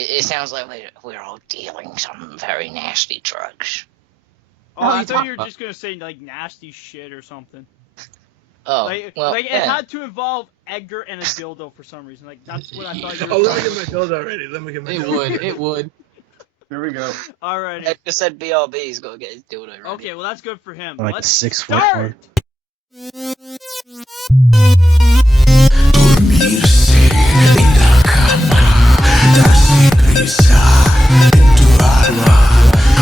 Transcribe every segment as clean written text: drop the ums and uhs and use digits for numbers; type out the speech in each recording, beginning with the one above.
It sounds like we're all dealing some very nasty drugs. Oh, I thought you were just gonna say like nasty shit or something. Oh, Like it had to involve Edgar and a dildo for some reason. Like that's what I thought you were. Oh, let me get my dildo already. Let me get my dildo. It would. Here we go. Alrighty. Edgar said BRB. He's got to get his dildo ready. Okay, well that's good for him. Like Let's 6 foot start. Dormirse en la cama, darse prisa en tu alma,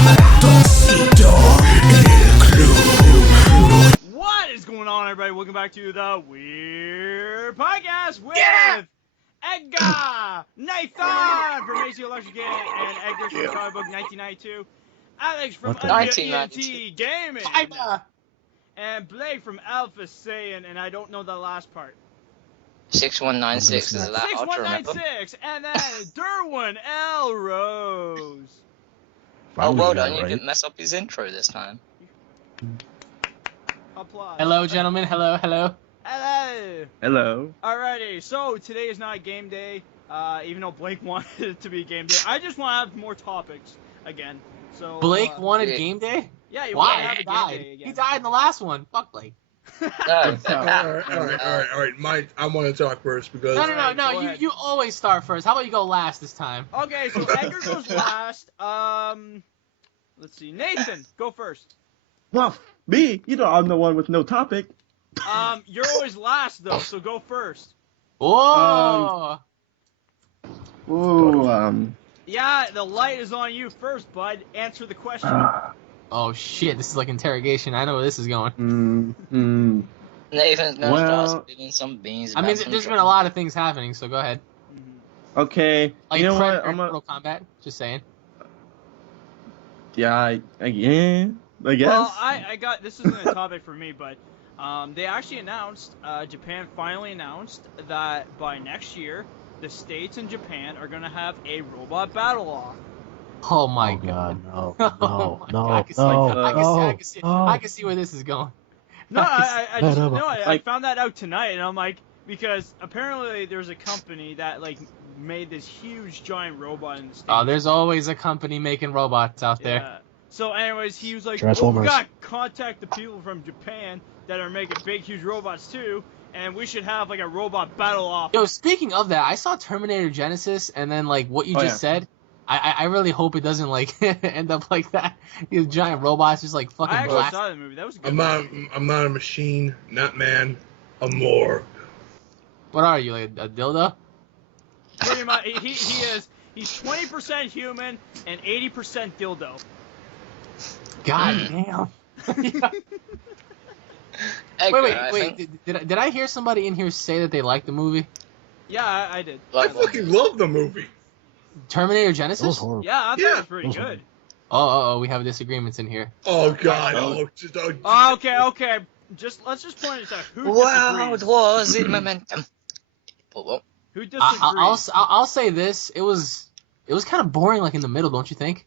un tocito en el club. What is going on, everybody? Welcome back to the Weird Podcast with Edgar, Nathan from AC Electric Gaming, and Edgar from Comic Book 1992, Alex from What the- ENT Gaming, and Blake from Alpha Saiyan, and I don't know the last part. 6196 is that? I'll remember. 6196, and then Derwin L. Rose. Oh, well done. Right. You didn't mess up his intro this time. Applause. Hello, gentlemen. Hello. Hello. Hello. Alrighty, so today is not game day, even though Blake wanted it to be game day. I just want to have more topics again. So Blake wanted yeah. game day? Yeah, you Why? want to have He a game died. day again. He died in the last one. Fuck Blake. No. All right. Mike, I want to talk first because. No. go ahead. You always start first. How about you go last this time? Okay, so Edgar goes last. Let's see. Nathan, go first. Well, me, you know I'm the one with no topic. You're always last though, so go first. Whoa! Ooh, Yeah, the light is on you first, bud. Answer the question. Oh shit! This is like interrogation. I know where this is going. Nathan's gonna Well- start spitting some beans. I about mean, some there's been drugs. a lot of things happening, so go ahead. Okay. Like you know Predator what? and Mortal Kombat. Just saying. Yeah, I guess. Well, I got this isn't a topic for me, but they actually announced, Japan finally announced that by next year, the States and Japan are gonna have a robot battle off. Oh my Oh god. god, Oh no, my no, God. I can see where this is going. No, I just Battle. no, I Like- found that out tonight, and I'm like, because apparently there's a company that like made this huge giant robot in the States. Oh, there's always a company making robots out there. Yeah. So, anyways, he was like, "Oh, Transformers. we gotta contact the people from Japan that are making big, huge robots too, and we should have like a robot battle off." Yo, speaking of that, I saw Terminator Genesis, and then like what you Oh, just said. I really hope it doesn't like end up like that. These giant robots just like fucking I actually blast. saw the movie. That was a good. I'm not a machine, not man. I'm more. What are you, like a dildo? Pretty much, he is. He's 20% human and 80% dildo. God damn. Edgar, wait. think, Did I hear somebody in here say that they liked the movie Yeah, I did. I fucking love the movie. Terminator That was Genesis? horrible. Yeah, I thought Yeah. it was pretty good. Oh, we have disagreements in here. Oh god. Okay. Let's just point it out. Who wow, it disagrees? was it momentum. What? Who disagrees? I'll say this. It was kind of boring, like in the middle, don't you think?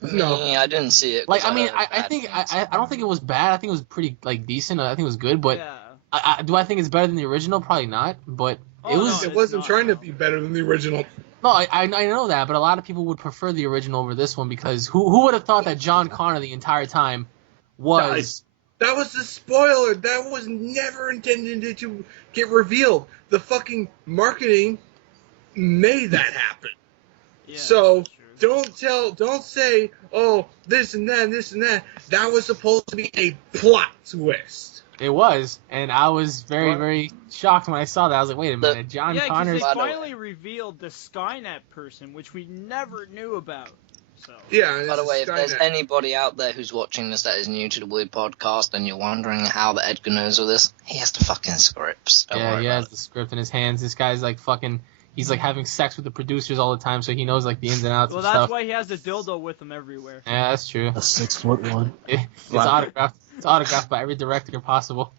No. Yeah, I didn't see it. Like, 'cause I mean, heard I bad think things. I don't think it was bad. I think it was pretty like decent. I think it was good, but Yeah. do I think it's better than the original? Probably not. But Oh, it no, was. It wasn't trying to be better than the original. No, I know that, but a lot of people would prefer the original over this one because who would have thought that John Connor the entire time was That was the spoiler. That was never intended to get revealed. The fucking marketing made that happen. Yeah, So that's true. don't say, oh, this and that, this and that. That was supposed to be a plot twist. it was, and I was very What? very shocked when I saw that. I was like, wait a minute, John Yeah, because Connor. they By the way. finally revealed the Skynet person, which we never knew about. So. Yeah. By the way, if there's Skynet. anybody out there who's watching this that is new to the Weird Podcast and you're wondering how the Edgar knows all this, he has the fucking scripts. Don't Yeah, worry he about has the script in his hands. This guy's like fucking. He's like having sex with the producers all the time, so he knows like the ins and outs Well, of that's stuff. why he has the dildo with him everywhere. Yeah, that's true. A 6 foot one. It's Wow. autographed. It's autographed by every director possible.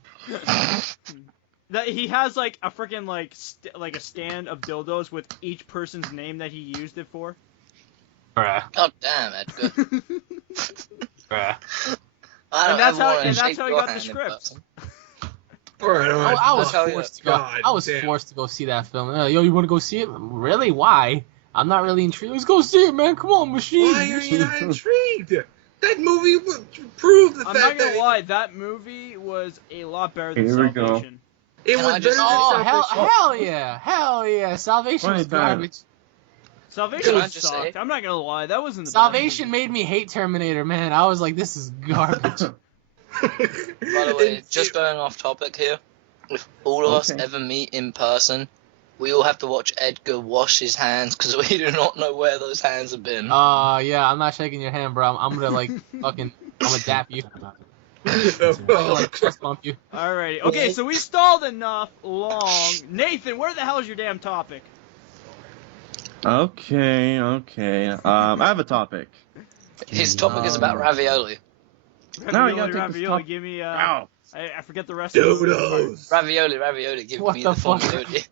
That he has like a freaking like a stand of dildos with each person's name that he used it for. Bruh, God damn, Edgar. bruh. I don't And that's ever how- wanna and that's shake how he your got the hand in script. person. All right. I was I'll tell you. forced to go. God I was damn. forced to go see that film. Yo, you want to go see it? Really? Why? I'm not really intrigued. Let's go see it, man. Come on, machine. Why are you not intrigued? That movie would prove the I'm fact not gonna that lie, that movie was a lot better than Here we go. Salvation. it Can was I better just- than Oh, Salvation. hell yeah. Salvation was 20 times. garbage. Salvation Can I just sucked. say- I'm not gonna lie, that wasn't the Salvation made me hate Terminator, man. I was like, this is garbage. By the way, just going off topic here, if all of us Okay. ever meet in person, we all have to watch Edgar wash his hands because we do not know where those hands have been. Yeah, I'm not shaking your hand, bro. I'm gonna like fucking, I'm gonna dap you. I'm gonna Oh, like chest bump you. Alrighty. Okay, so we stalled enough long. Nathan, where the hell is your damn topic? Okay. I have a topic. His topic is about ravioli. No, Ravioli, you gotta take this ravioli. top- Give me Ow. I forget the rest of the Dodos. Ravioli, give What me the the fuck? ravioli.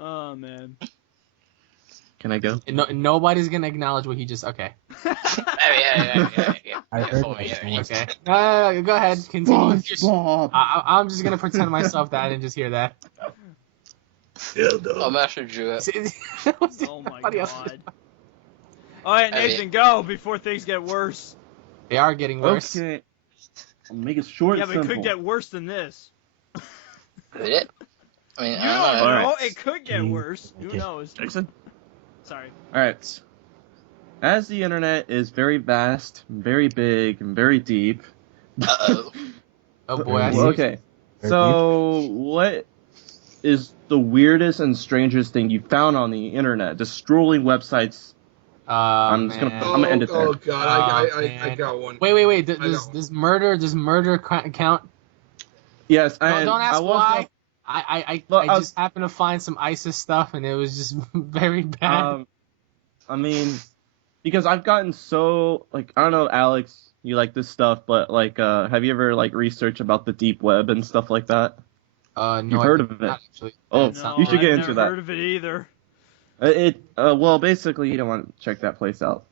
Oh man. Can I go? No, nobody's gonna acknowledge what he just. Okay. I heard Ravioli. that. Okay. Go ahead. Continue. with your sh- SpongeBob. I'm just gonna pretend myself that I didn't just hear that. Dildo. I'm after Drew it. That was Oh my everybody else. god. Alright, Nathan, go before things get worse. They are getting worse. Okay. I'll make it short Yeah, and but it simple. could get worse than this. Did it? I mean, You I don't don't know. know. Alright. It could get worse. Who Okay. knows? Jackson? Sorry. Alright. As the internet is very vast, very big, and very deep. Uh-oh. Oh boy, I see. Okay. So, what is the weirdest and strangest thing you found on the internet? Just strolling websites. I'm just gonna- Man. I'm gonna end it there. Oh god, I man. got one. Wait. I got one. Does murder count? Yes, No, I don't ask was why. I Well, I was- just happened to find some ISIS stuff and it was just very bad. I mean, because I've gotten so, like, I don't know, Alex, you like this stuff, but, like, have you ever, like, researched about the deep web and stuff like that? No, you've I heard did of it. not, actually. Oh, That's not you should right. get I've into never that. heard of it either. Well, basically, you don't want to check that place out.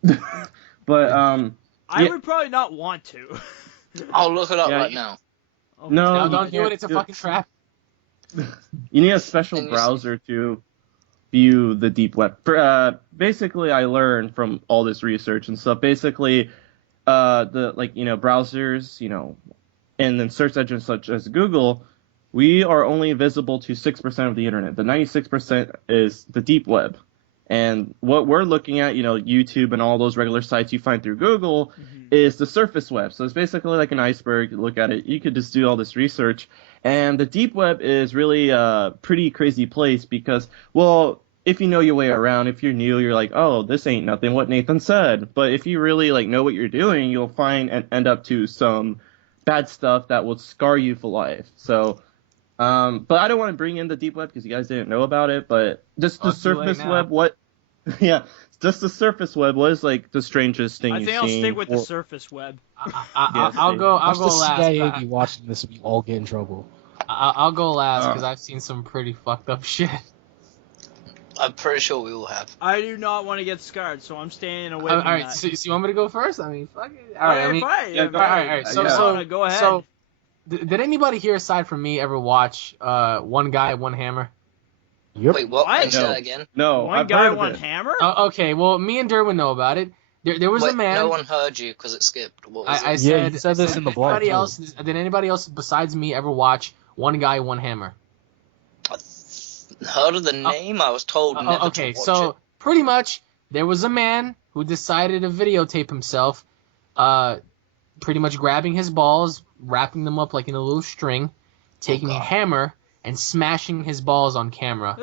But, I Yeah. would probably not want to. I'll look it up Yeah, right you- now. Oh, No, No, you don't do can't it. It's a do- fucking trap. you need a special And you browser to view the deep web. Basically, I learned from all this research and stuff. Basically, browsers, and then search engines such as Google, we are only visible to 6% of the internet. The 96% is the deep web. And what we're looking at, YouTube and all those regular sites you find through Google, is the surface web. So it's basically like an iceberg. You look at it, you could just do all this research. And the deep web is really a pretty crazy place because, well, if you know your way around, if you're new, you're like, oh, this ain't nothing, what Nathan said. But if you really know what you're doing, you'll find and end up to some bad stuff that will scar you for life. So, but I don't want to bring in the deep web because you guys didn't know about it. But just the Oh, it's too late surface now. web, what? Yeah, just the surface web. What is the strangest thing I you've think I'll seen? stick with the Or- surface web. I'll go Watch the last. CIA be watching this, we all get in trouble. I'll go last because I've seen some pretty fucked up shit. I'm pretty sure we all have. I do not want to get scarred, so I'm staying away All from right, that. so you want me to go first? I mean, fuck it. All right, I mean, fine. yeah, go all right. So, Yeah. Go ahead. So, did anybody here aside from me ever watch One Guy, One Hammer? Yep. Wait, what? What? Can you say No. that again? No, one I've guy, heard of one it. hammer? Okay, well, me and Derwin know about it. There was Wait, a man. no one heard you because it skipped. What was I it? Yeah, said, you said this in the blog, Anybody too. else? Did anybody else besides me ever watch One Guy, One Hammer? Heard of the name? I was told never Okay, to watch so it. pretty much there was a man who decided to videotape himself, pretty much grabbing his balls, wrapping them up like in a little string, taking a God. hammer and smashing his balls on camera.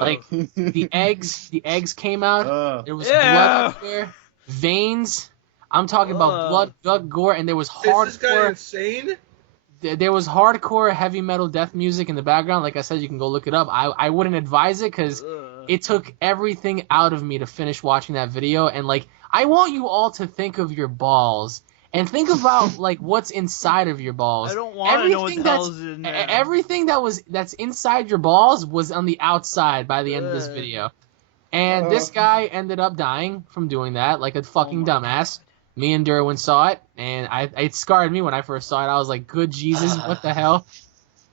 Like the eggs came out. There was blood everywhere, veins. I'm talking about blood, gut, gore, and there was Is this guy hardcore. insane? There was hardcore heavy metal death music in the background. Like I said, you can go look it up. I wouldn't advise it because it took everything out of me to finish watching that video. And like, I want you all to think of your balls and think about like what's inside of your balls. I don't want to know what Everything the hell's in there. Everything that's inside your balls was on the outside by the end of this video. And this guy ended up dying from doing that, like a fucking dumbass. Me and Derwin saw it, and it scarred me when I first saw it. I was like, good Jesus, what the hell?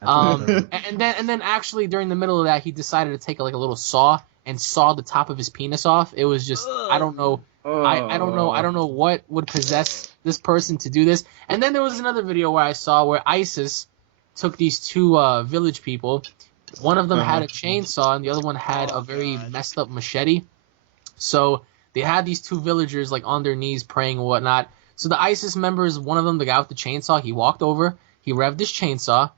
And then actually during the middle of that, he decided to take like a little saw and saw the top of his penis off. It was just I don't know. I don't know what would possess this person to do this. And then there was another video where I saw where ISIS took these two village people. One of them had a chainsaw and the other one had a very messed up machete. So they had these two villagers like on their knees praying and whatnot. So the ISIS members, one of them, the guy with the chainsaw, he walked over, he revved his chainsaw,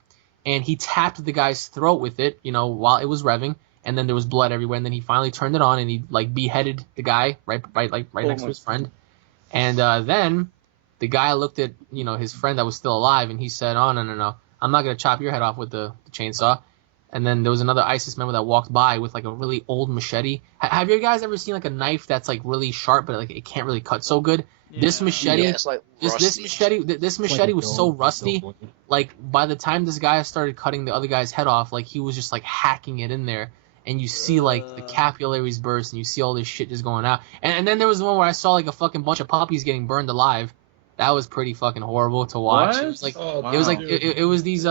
and he tapped the guy's throat with it, while it was revving. And then there was blood everywhere. And then he finally turned it on and he like beheaded the guy right next to his friend. And then the guy looked at his friend that was still alive and he said, "Oh no, I'm not gonna chop your head off with the chainsaw." And then there was another ISIS member that walked by with like a really old machete. Have you guys ever seen like a knife that's like really sharp but like it can't really cut so good? Yeah. This machete, it's like this machete was so rusty. Like by the time this guy started cutting the other guy's head off, like he was just like hacking it in there. And you see like the capillaries burst, and you see all this shit just going out. And then there was one where I saw like a fucking bunch of puppies getting burned alive. That was pretty fucking horrible to watch. What? It was like it was these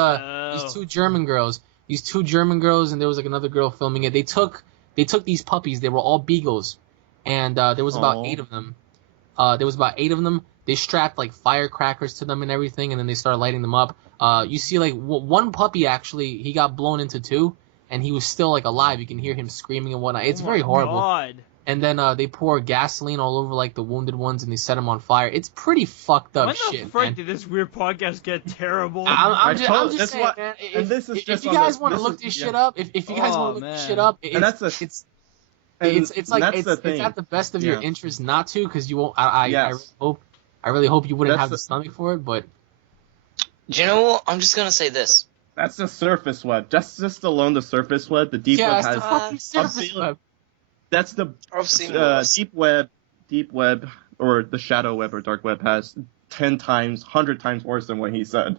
two German girls. These two German girls, and there was like another girl filming it. They took these puppies. They were all beagles, and there was about 8 of them. They strapped like firecrackers to them and everything, and then they started lighting them up. You see like one puppy actually, he got blown into 2. And he was still like alive. You can hear him screaming and whatnot. It's very horrible. God. And then they pour gasoline all over like the wounded ones, and they set them on fire. It's pretty fucked up shit. When the frick did this weird podcast get terrible? I'm just saying, man. If you guys want to look this shit up, if you guys want to look this shit up, it's at the best of your interest not to, because you won't. I really hope you wouldn't have the stomach for it. But do you know what? I'm just gonna say this. That's the surface web. Just alone the surface web. The deep web has. The fucking surface web. That's the deep web, or the shadow web or dark web has 10 times, 100 times worse than what he said.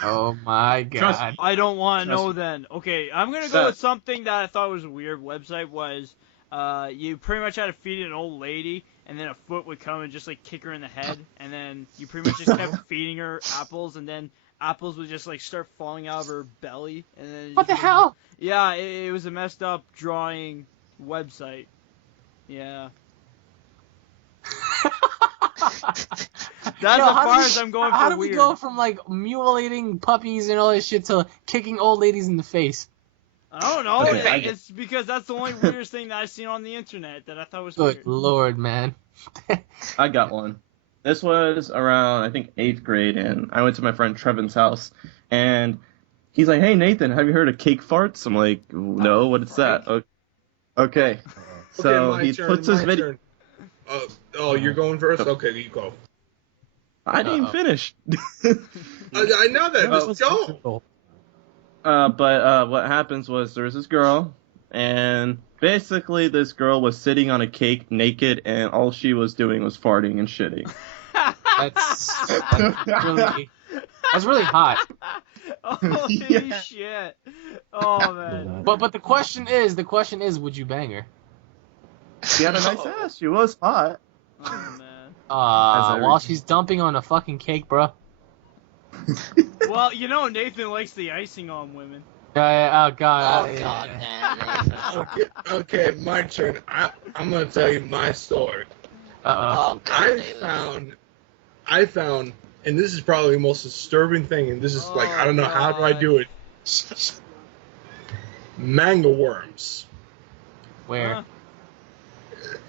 Oh my god. I don't want to know then. Okay, I'm gonna go with something that I thought was a weird website was, you pretty much had to feed an old lady, and then a foot would come and just like kick her in the head, and then you pretty much just kept feeding her apples, and then apples would just like start falling out of her belly, and then what the hell? Yeah, it was a messed up drawing website. Yeah. That's as far as I'm going for How do weird. we go from like mutilating puppies and all this shit to kicking old ladies in the face? I don't know. Okay, It's because that's the only weirdest thing that I've seen on the internet that I thought was Good weird. lord, man. I got one. This was around, I think, 8th grade, and I went to my friend Trevin's house, and he's like, "Hey, Nathan, have you heard of cake farts?" I'm like, "No, what is that?" Okay. So he puts his video. You're going first? Okay, you go. I didn't finish. I know that. Just go. But what happens was there was this girl, and basically this girl was sitting on a cake naked, and all she was doing was farting and shitting. That's really hot. Holy shit! Oh man. But the question is, would you bang her? She had a nice ass. She was hot. Oh man. While she's dumping on a fucking cake, bro. Well, Nathan likes the icing on women. Oh god. Oh god, man. Okay, my turn. I'm gonna tell you my story. Oh god. I found, and this is probably the most disturbing thing, and this is like, I don't know, how do I do it? Mango worms. Where? Huh?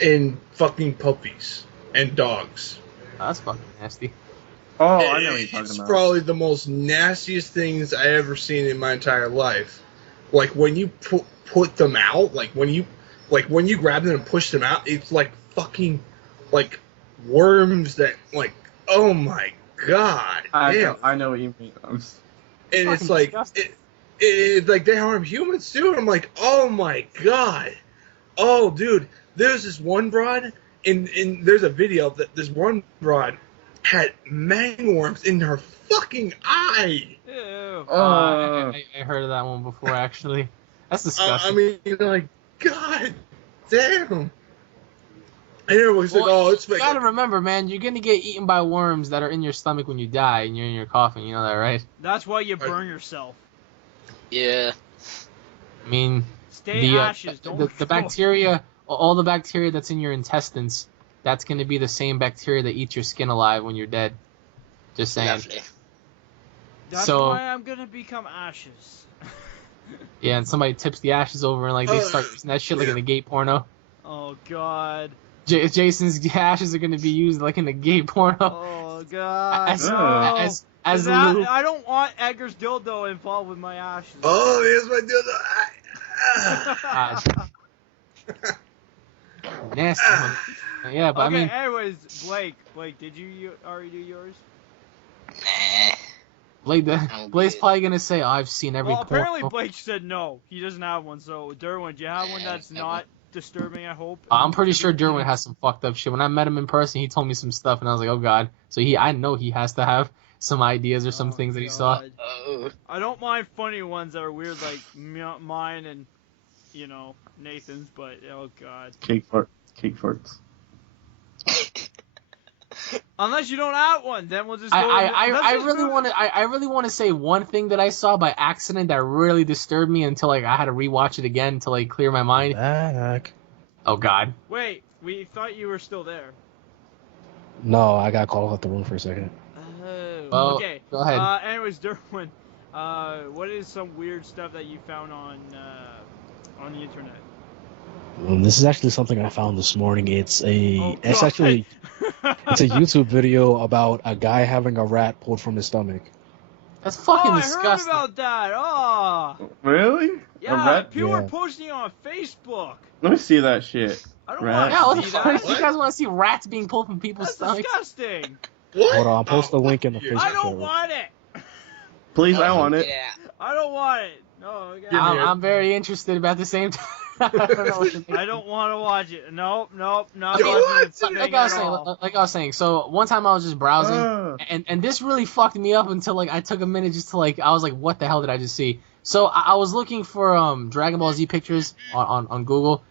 In fucking puppies and dogs. Oh, that's fucking nasty. Oh, I know what you're talking It's about. probably the most nastiest things I ever seen in my entire life. Like when you put them out, like when you grab them and push them out, it's like fucking like worms that like, oh my god. I know what you mean. And it's like it like they harm humans too. And I'm like, oh my god. Oh dude, there's this one broad in there's a video that this one broad had mangworms in her fucking eye. Ew. I heard of that one before, actually. That's disgusting. I mean, like, god damn. And everyone's like, oh, it's fake. You gotta remember, man, you're gonna get eaten by worms that are in your stomach when you die and you're in your coffin. You know that, right? That's why you burn yourself. Yeah. I mean, Stay ashes. Don't the bacteria, all the bacteria that's in your intestines, that's going to be the same bacteria that eats your skin alive when you're dead. Just saying. Lovely. That's So- why I'm gonna become ashes. Yeah, and somebody tips the ashes over and like they start using that shit like in a gay porno. Oh God. Jason's ashes are going to be used like in a gay porno. Oh God. As- No. as That- lube. I don't want Edgar's dildo involved with my ashes. Oh, here's my dildo. God. Nasty one. Yeah, but Okay, I mean, anyways, Blake, did you already do yours? Nah. Blake's probably going to say, oh, I've seen every Well, apparently porno. Blake said no. He doesn't have one. So, Derwin, do you have one that's not disturbing, I hope? I'm pretty sure Derwin has some fucked up shit. When I met him in person, he told me some stuff, and I was like, oh God. So I know he has to have some ideas or some Oh, things that he saw. God. Oh. I don't mind funny ones that are weird, like mine and, Nathan's, but, oh God. Cake farts. Unless you don't have one, then we'll just go. I really want to say one thing that I saw by accident that really disturbed me until like I had to rewatch it again to like clear my mind. Back. Oh God. Wait, we thought you were still there. No, I got called out the room for a second. Well, Okay. go ahead. Anyways, Derwin, what is some weird stuff that you found on the internet? This is actually something I found this morning. It's Oh, it's God. actually it's a YouTube video about a guy having a rat pulled from his stomach. That's fucking Oh, I disgusting. heard about that. Oh, Really? yeah. A rat? People are Yeah. posting on Facebook. Let me see that shit. I don't Rat? Yeah, what want the to see fuck? that. You guys want to see rats being pulled from people's That's stomachs? disgusting. What? Hold on, I'll post the link in the yeah. Facebook I don't chat. want it. Please, I want it. Yeah. I don't want it. No, okay. Give me I'm very interested, but at the same time, I don't know what to think. I don't want to watch it. Nope, not Yo, watching what? this thing Like I was at saying, all. like I was saying. So one time I was just browsing, Ah. and this really fucked me up until like I took a minute just to like I was like, what the hell did I just see? So I was looking for Dragon Ball Z pictures on Google,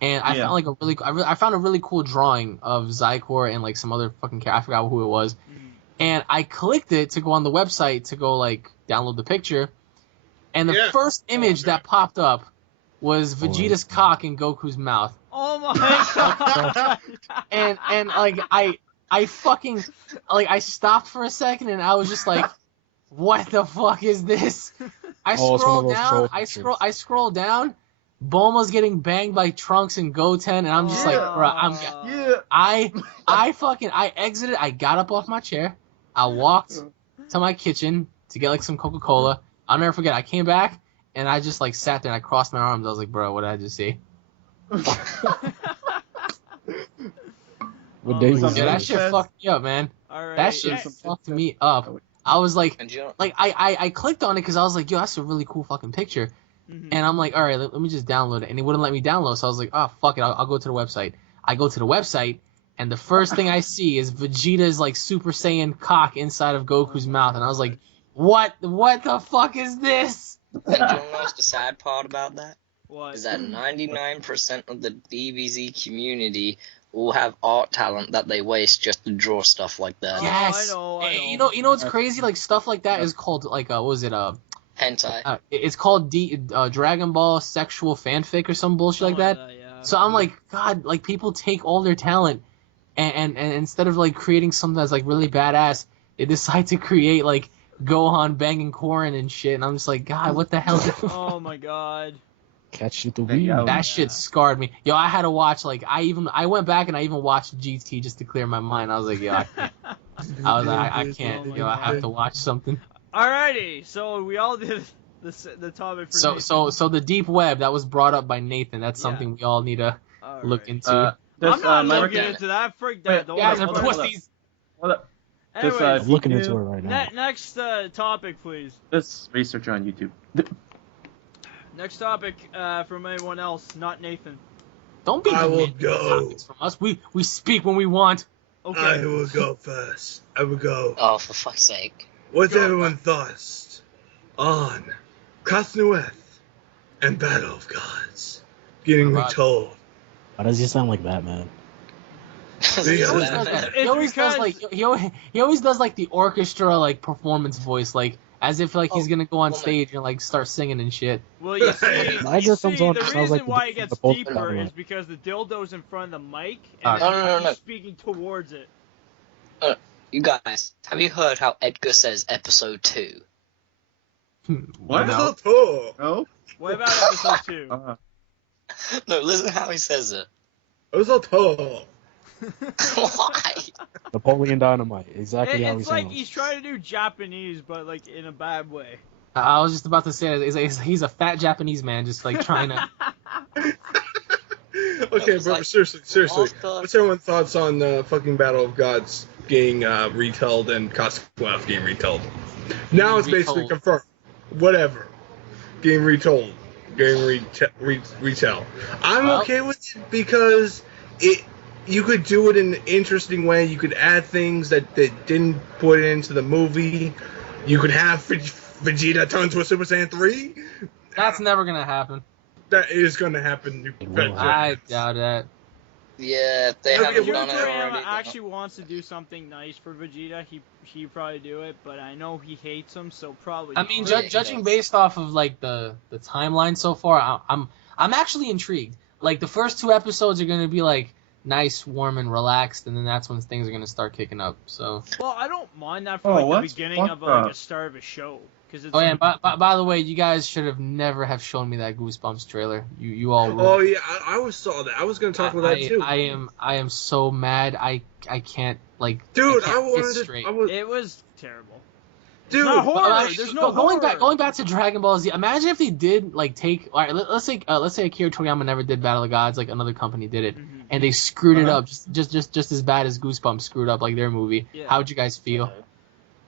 and I Yeah. found like I found a really cool drawing of Zycor and like some other fucking character. I forgot who it was, Mhm. and I clicked it to go on the website to go like download the picture, and the Yeah. first image Okay. that popped up was Vegeta's cock in Goku's mouth. Oh my god. And like I fucking like I stopped for a second and I was just like, what the fuck is this? I Oh, it's one of scroll those down, troll I scroll down, Bulma's getting banged by Trunks and Goten, and I'm just like, bro, Yeah. I exited, I got up off my chair, I walked to my kitchen to get like some Coca-Cola. I'll never forget, I came back and I just like sat there and I crossed my arms. I was like, bro, what did I just see? What Oh day my was Yeah, that it? shit fucked me up, man. Alright. That shit yeah. fucked me up. I was like, And you know, I clicked on it because I was like, yo, that's a really cool fucking picture. Mhm. And I'm like, all right, let me just download it. And it wouldn't let me download. So I was like, oh, fuck it. I'll go to the website. I go to the website, and the first thing I see is Vegeta's like Super Saiyan cock inside of Goku's mouth. And I was like, what the fuck is this? and do you know what's the sad part about that? What? Is that 99% of the DBZ community all have art talent that they waste just to draw stuff like that. Yeah. Yes. I know. You know what's crazy? Like stuff like that is called like what was it? Hentai. It's called Dragon Ball sexual fanfic or some bullshit like that. Yeah. So I'm like, God, like people take all their talent and instead of like creating something that's like really badass, they decide to create like Gohan banging Korin and shit. And I'm just like, God, what the hell? Oh my god. Catch you the Hey, yo. weed. That shit scarred me. Yo, I had to watch like I went back and I even watched GT just to clear my mind. I was like, yo, I can't. Oh my Yo, I have God. to watch something. Alrighty, so we all did the topic for So the deep web that was brought up by Nathan. That's Yeah. something we all need to look into. I'm not my looking rec- into that. Freak Wait, that. Don't Guys are hold on. pussies. Hold up. Anyways, I'm looking you- into it right now. next topic, please. Just research on YouTube. Next topic from anyone else, not Nathan. Don't be I will demanding go. topics from us. We speak when we want. Okay. I will go first. I will go. Oh, for fuck's sake. What's Go. everyone's thoughts on Krasnueth and Battle of Gods getting Right. retold? Why does he sound like Batman? He always Yeah. does that. It's He always does because- like he always does like the orchestra like performance voice like as if like he's gonna go on well, stage and like start singing and shit. Well, you see, Niger comes on, the it sounds reason like the why dude it from gets the poster deeper battle. is because the dildo's in front of the mic, Alright. and No. he's speaking towards it. You guys, have you heard how Edgar says episode 2? What? Episode 2. No. What about episode 2? No, listen how he says it. Episode 2. Why? Napoleon Dynamite, exactly how he It's like sounds. he's trying to do Japanese, but like in a bad way. I was just about to say he's a fat Japanese man just like trying to. Okay, was bro, like, seriously. After- What's everyone's thoughts on fucking Battle of Gods getting retold and Cosmos getting retold? Now it's basically Retold. confirmed. Whatever. Getting retold. Getting retell. I'm Well- okay with it because you could do it in an interesting way. You could add things that they didn't put into the movie. You could have Vegeta turn to a Super Saiyan 3. That's never gonna happen. That is going to happen. I doubt that. Yeah, if they Okay, haven't If done it Toriyama already. then- actually wants to do something nice for Vegeta, he'd probably do it, but I know he hates him, so probably I mean, not. Yeah, judging yes. based off of like the timeline so far, I'm actually intrigued. Like the first 2 episodes are gonna be like nice, warm, and relaxed, and then that's when things are gonna start kicking up. So. Well, I don't mind that for Oh, like the what's beginning fucked of like a up? start of a show, because it's Oh yeah, like, and by the way, you guys should have never have shown me that Goosebumps trailer. You all ruined Oh it. yeah, I saw that. I was gonna talk about that too. I am so mad. I can't like. Dude, I can't I wanted get to. straight. it was terrible. Dude, not horror. Well, There's no going horror. back to Dragon Ball Z. Imagine if they did like take. All right, let's say Akira Toriyama never did Battle of Gods, like another company did it, Mhm. and they screwed it Uh-huh. up just as bad as Goosebumps screwed up like their movie. Yeah. How would you guys feel?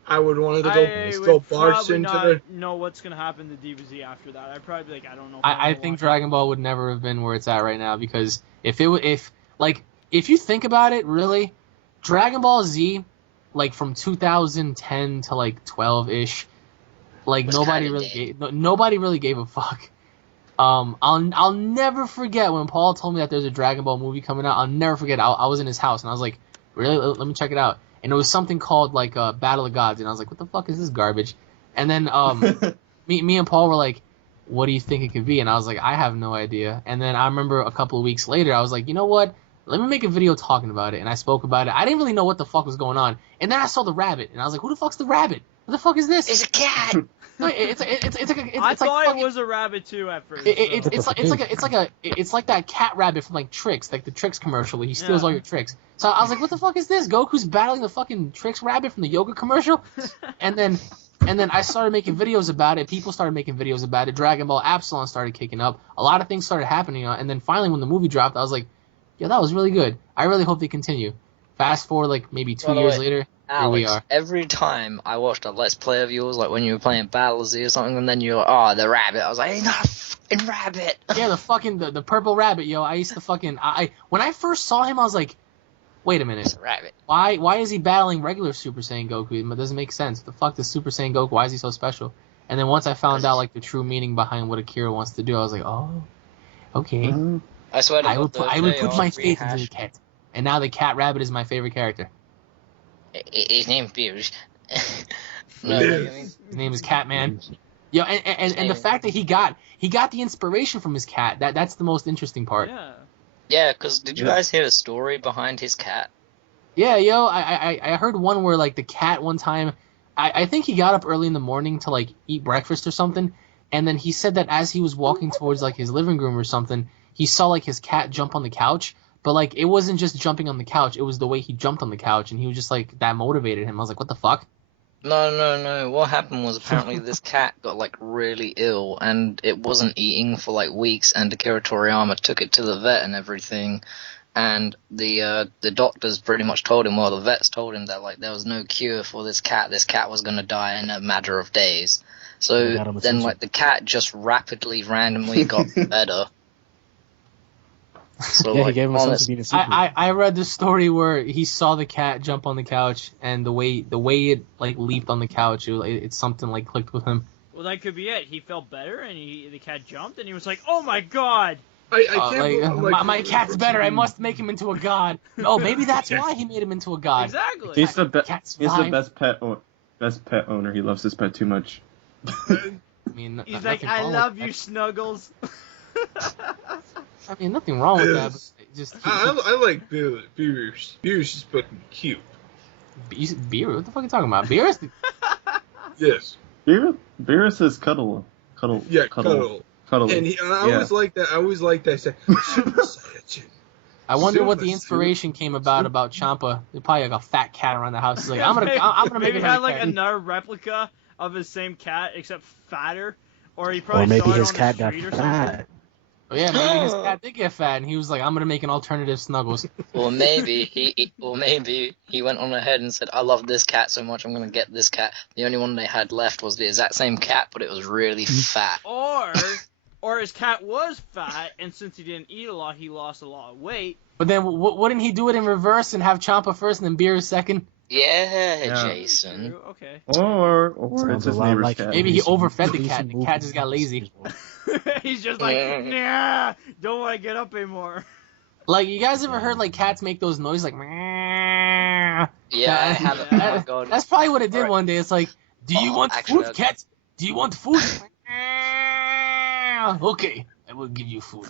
I would wanted to I go would barge probably into not the. know what's gonna happen to DBZ after that. I'd probably be like, I don't know. if I'm I gonna think watch Dragon Ball would never have been where it's at right now because if you think about it, really, Dragon Ball Z, like from 2010 to like 12-ish, like Was nobody really gave a fuck. I'll never forget when Paul told me that there's a Dragon Ball movie coming out. I'll never forget. I was in his house and I was like, really? Let me check it out. And it was something called like Battle of Gods, and I was like, what the fuck is this garbage? And then me and Paul were like, what do you think it could be? And I was like, I have no idea. And then I remember a couple of weeks later, I was like, you know what? Let me make a video talking about it. And I spoke about it. I didn't really know what the fuck was going on. And then I saw the rabbit, and I was like, who the fuck's the rabbit? What the fuck is this? It's a cat! No, it's like I it's like thought fucking- it was a rabbit too at first. it's like that cat rabbit from like Tricks, like the Tricks commercial where he steals Yeah. all your tricks. So I was like, what the fuck is this? Goku's battling the fucking Tricks rabbit from the yoga commercial, and then I started making videos about it. People started making videos about it. Dragon Ball Absalom started kicking up. A lot of things started happening, and then finally when the movie dropped, I was like, yeah, that was really good. I really hope they continue. Fast forward like maybe 2 By the years way, later, here Alex, we are. every time I watched a Let's Play of yours, like when you were playing Battle Z or something, and then you were like, oh, the rabbit. I was like, ain't not a fucking rabbit. Yeah, the fucking the purple rabbit, yo. I used to fucking I when I first saw him, I was like, wait a minute. It's a rabbit. Why is he battling regular Super Saiyan Goku? It doesn't make sense. The fuck does Super Saiyan Goku? Why is he so special? And then once I found out like the true meaning behind what Akira wants to do, I was like, oh, okay. I swear to I God, would put my faith into the cat. And now the cat rabbit is my favorite character. His name's Beers. No, Yeah. I mean, His name is Catman. Yo, and the fact that he got the inspiration from his cat. That's the most interesting part. Yeah. yeah, because did you Yeah. guys hear the story behind his cat? Yeah, yo, I heard one where like the cat one time, I think he got up early in the morning to like eat breakfast or something, and then he said that as he was walking towards like his living room or something, he saw like his cat jump on the couch, but like it wasn't just jumping on the couch, it was the way he jumped on the couch, and he was just like that motivated him. I was like, what the fuck? No. What happened was apparently this cat got like really ill and it wasn't eating for like weeks, and Akira Toriyama took it to the vet and everything, and the doctors pretty much told him, well, the vets told him that like there was no cure for this cat. This cat was gonna die in a matter of days. So got him then attention. like the cat just rapidly, randomly got better. So Yeah, he like, gave him a on sense this- of being a secret. I read the story where he saw the cat jump on the couch, and the way it like leaped on the couch, it's something like clicked with him. Well, that could be it. He felt better, and the cat jumped, and he was like, "Oh my god!" I can't. Like, believe- like, my cat's better. I must make him into a god. Oh, maybe that's why he made him into a god. Exactly. He's the Cat's He's fine. the best pet best pet owner. He loves his pet too much. I mean, He's like, I love you, Snuggles. I mean, nothing wrong with that. But just I like Beerus. Beerus is fucking cute. Beer? What the fuck are you talking about? Beerus? Yes. Beerus is cuddle. Yeah, cuddle. And I always like that. I always like that. Say, Super Saiyan. I wonder what Super the inspiration came about Champa. They probably like a fat cat around the house. He's like, I'm gonna make maybe it. had like another replica of his same cat except fatter, or he probably Or maybe saw it his on cat the got street or fat. something. Oh yeah, maybe his cat did get fat, and he was like, I'm gonna make an alternative Snuggles. Or maybe he went on ahead and said, I love this cat so much, I'm going to get this cat. The only one they had left was the exact same cat, but it was really fat. Or his cat was fat, and since he didn't eat a lot, he lost a lot of weight. But then wouldn't he do it in reverse and have Champa first and then Beerus second? Yeah, Jason. Okay. Or Sounds it's his a lot neighbor's like cat. Maybe he overfed the Recent cat, and the movie. cat just got lazy. He's just like, nah, don't want to get up anymore. Like, you guys ever heard like cats make those noises like? Yeah, I have it. Oh my god. That's probably what it did Alright. one day. It's like, do you want actually, food, cat? Do you want food? Okay, I will give you food.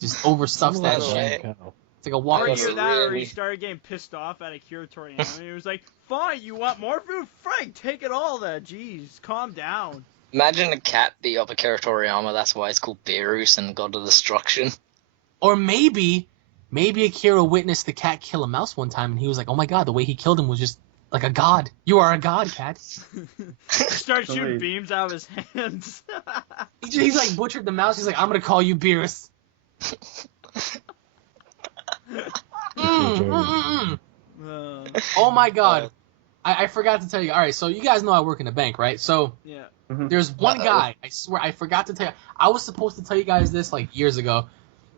Just overstuffs that By the shit. way, It's like a Or walk. That's either that, or he really- started getting pissed off at Akira Toriyama, and he was like, fine, you want more food? Frank, take it all then. Jeez, calm down. Imagine a cat beat up Akira Toriyama, that's why it's called Beerus and God of Destruction. Or maybe Akira witnessed the cat kill a mouse one time, and he was like, oh my god, the way he killed him was just like a god. You are a god, cat. Start shooting Somebody- beams out of his hands. He's like butchered the mouse. He's like, I'm gonna call you Beerus. Mm. Oh my god. I forgot to tell you. Alright, so you guys know I work in a bank, right? So Yeah. there's one guy, I swear, I forgot to tell you. I was supposed to tell you guys this like years ago.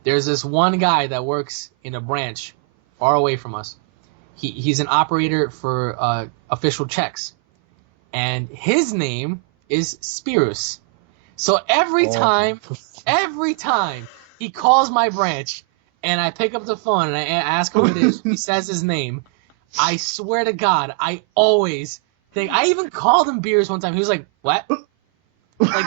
There's this one guy that works in a branch far away from us. He's an operator for official checks. And his name is Spirus. So every time he calls my branch and I pick up the phone and I ask who it is, he says his name, I swear to God, I always think, I even called him Beers one time. He was like, what? Like,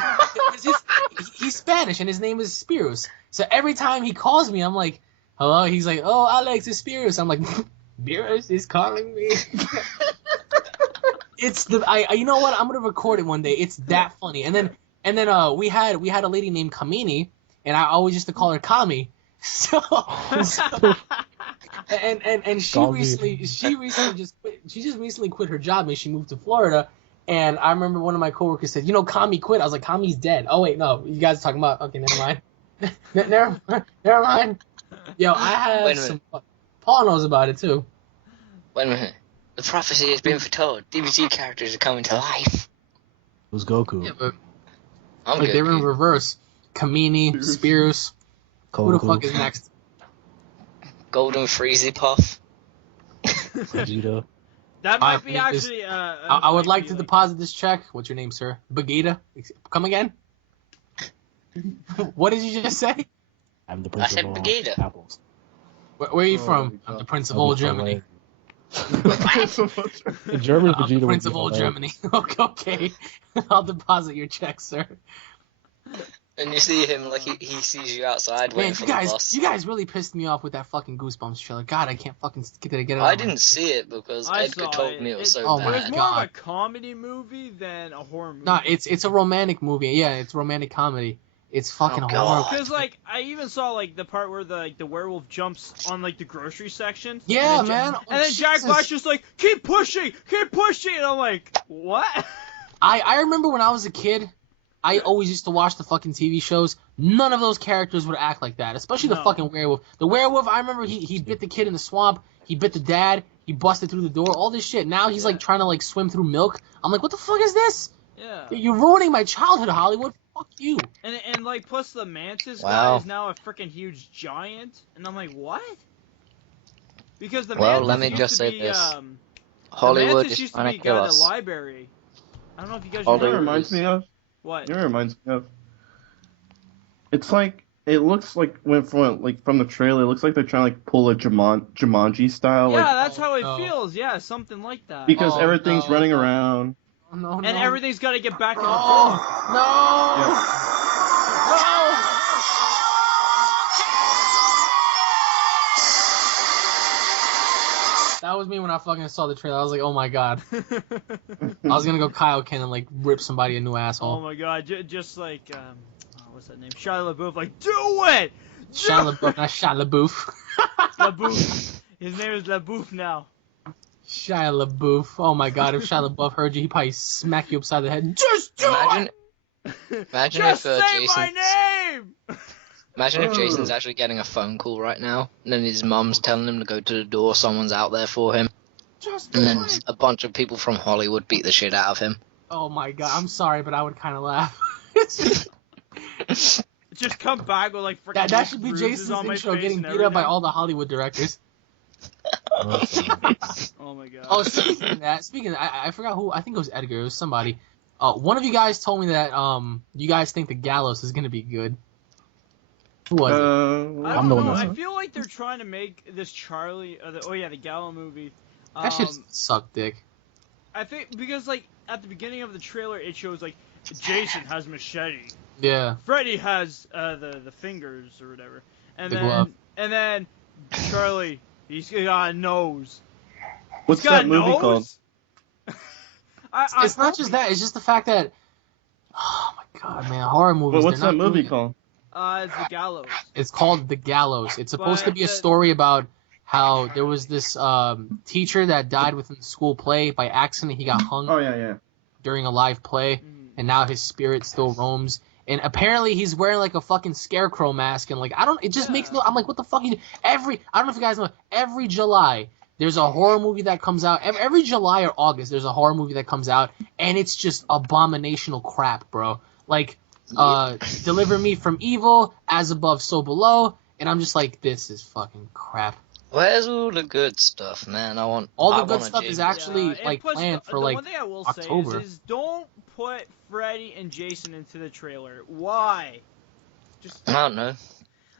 he's Spanish and his name is Spirus. So every time he calls me, I'm like, hello? He's like, oh, Alex, it's Spirus. I'm like, Beerus is calling me. It's you know what? I'm gonna record it one day. It's that funny. And then we had a lady named Kamini, and I always used to call her Kami. So and she recently just recently quit her job and she moved to Florida. And I remember one of my coworkers said, Kami quit. I was like, Kami's dead. Oh wait, no, you guys are talking about. Okay, never mind. never mind. Yo, I have some. Paul knows about it too. Wait a minute. The prophecy has been foretold. DBZ characters are coming to life. It was Goku. Yeah, but I'm like good. they were in reverse. Kamini, Spirus. Who the fuck is next? Golden Freezy Puff. Vegeta. That might be I mean, actually. I would like to deposit this check. What's your name, sir? Bagita. Come again? What did you just say? I'm the I Prince said of all Vegeta. apples. Where are you Oh, from? God. I'm the Prince of I'll be Old from, Germany. In German, I'm Vegeta the Prince would of be Old hilarious. Germany. Okay. I'll deposit your check, sir. And you see him like he sees you outside Man, waiting for the bus. you guys really pissed me off with that fucking Goosebumps trailer. God, I can't fucking get it out. I of my- didn't see it because I Edgar saw told me it was so Oh It my was bad. more of a God. comedy movie than a horror movie. No, it's a romantic movie. Yeah, it's romantic comedy. It's fucking Oh, horrible. God. Because like I even saw like the part where the werewolf jumps on like the grocery section. Yeah, and then man. And then Jack Jesus. Black's just like, keep pushing, and I'm like, what? I remember when I was a kid, I always used to watch the fucking TV shows. None of those characters would act like that, especially the No. fucking werewolf. The werewolf, I remember he bit the kid in the swamp. He bit the dad. He busted through the door. All this shit. Now he's like trying to like swim through milk. I'm like, what the fuck is this? Yeah. You're ruining my childhood, Hollywood. Fuck you. And like plus the Mantis guy Wow. is now a freaking huge giant, and I'm like, what? Because the Well, Mantis let me used just to say be, this. the Hollywood Mantis is used to trying be to a guy kill in the us. library. I don't know if you guys You know what it Hollywood remember. reminds me of? What? You know what it reminds me of? It's like It looks like from the trailer, it looks like they're trying to like pull a Jumanji style, Yeah, like that's how it no. feels. Yeah, something like that. because Oh, everything's no. running around. No, And everything's got to get back in the No! film. No! That was me when I fucking saw the trailer. I was like, oh my god. I was gonna go Kyle Ken and like rip somebody a new Oh asshole. my god, just like, what's that name? Shia LaBeouf, like, do it! Shia LaBeouf, not Shia LaBeouf. LaBeouf. His name is LaBeouf now. Shia LaBeouf. Oh my god, if Shia LaBeouf heard you, he'd probably smack you upside the head. Just do Imagine, it! imagine Just if say Jason. my name! Imagine if Jason's actually getting a phone call right now, and then his mum's telling him to go to the door, someone's out there for him, Just do and then it. a bunch of people from Hollywood beat the shit out of him. Oh my god, I'm sorry, but I would kind of laugh. Just come back with like freaking that should be bruises Jason's on my intro, face getting and beat up by everything. all the Hollywood directors. Oh my god. Oh, speaking of that, I forgot who. I think it was Edgar. It was somebody. One of you guys told me that you guys think the Gallows is gonna be good. Who was it? I I'm don't the one know. that's- I feel like they're trying to make this Charlie. The Gallo movie. That shit sucked dick. I think because like at the beginning of the trailer, it shows like Jason has machete, Yeah. Freddy has the fingers or whatever, and The then glove. Charlie he's got a nose. What's He's got that a movie nose? called? It's not just that. It's just the fact that. Oh my god, man! Horror movies. What's they're that not movie doing- called? It's the Gallows. It's called The Gallows. It's supposed to But be a the- story about how there was this teacher that died within the school play by accident. He got hung Oh yeah. during a live play, and now his spirit still roams. And apparently he's wearing like a fucking scarecrow mask, and like it just makes no. I'm like, what the fuck? I don't know if you guys know. Every July there's a horror movie that comes out. Every July or August there's a horror movie that comes out, and it's just abominational crap, bro. Like, Deliver Me from Evil, As Above, So Below, and I'm just like, this is fucking crap. Where's all the good stuff, man? All the I good want a stuff is Jason. actually and like plus, planned for the like one thing I will October. say is don't put Freddy and Jason into the trailer. Why? Just I don't know.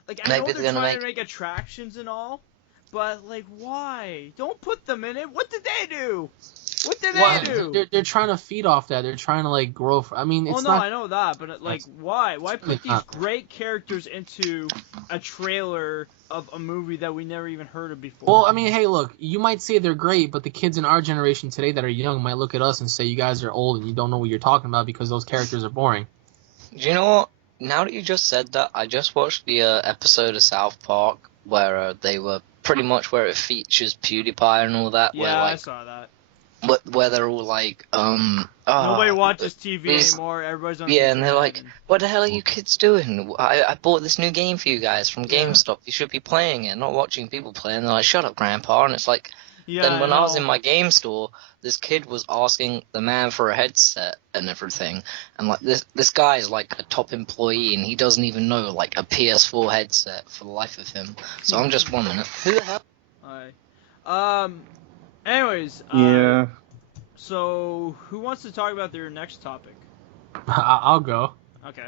like I know Maybe they're they're gonna trying to make attractions and all, but like why? Don't put them in it. What did they do? What did Well, they do? they're trying to feed off that. They're trying to like grow. I mean, it's Oh no, not. I know that, but like, why? Why put these not. great characters into a trailer of a movie that we never even heard of before? Well, I mean, hey, look, you might say they're great, but the kids in our generation today that are young might look at us and say you guys are old and you don't know what you're talking about because those characters are boring. Do you know what? Now that you just said that, I just watched the episode of South Park where they were pretty much where it features PewDiePie and all that. yeah, where I like saw that. where they're all like Nobody watches TV these- anymore. Everybody's on. Yeah, and they're YouTube like, what the hell are you kids doing? I bought this new game for you guys from GameStop. You should be playing it, not watching people play. And they're like, shut up, Grandpa. And it's like, yeah, then when I was know. in my game store, this kid was asking the man for a headset and everything. And like this guy is like a top employee and he doesn't even know like a PS4 headset for the life of him. So I'm just 1 minute. Who the hell? Alright. Anyways. Yeah. So, who wants to talk about their next topic? I'll go. Okay.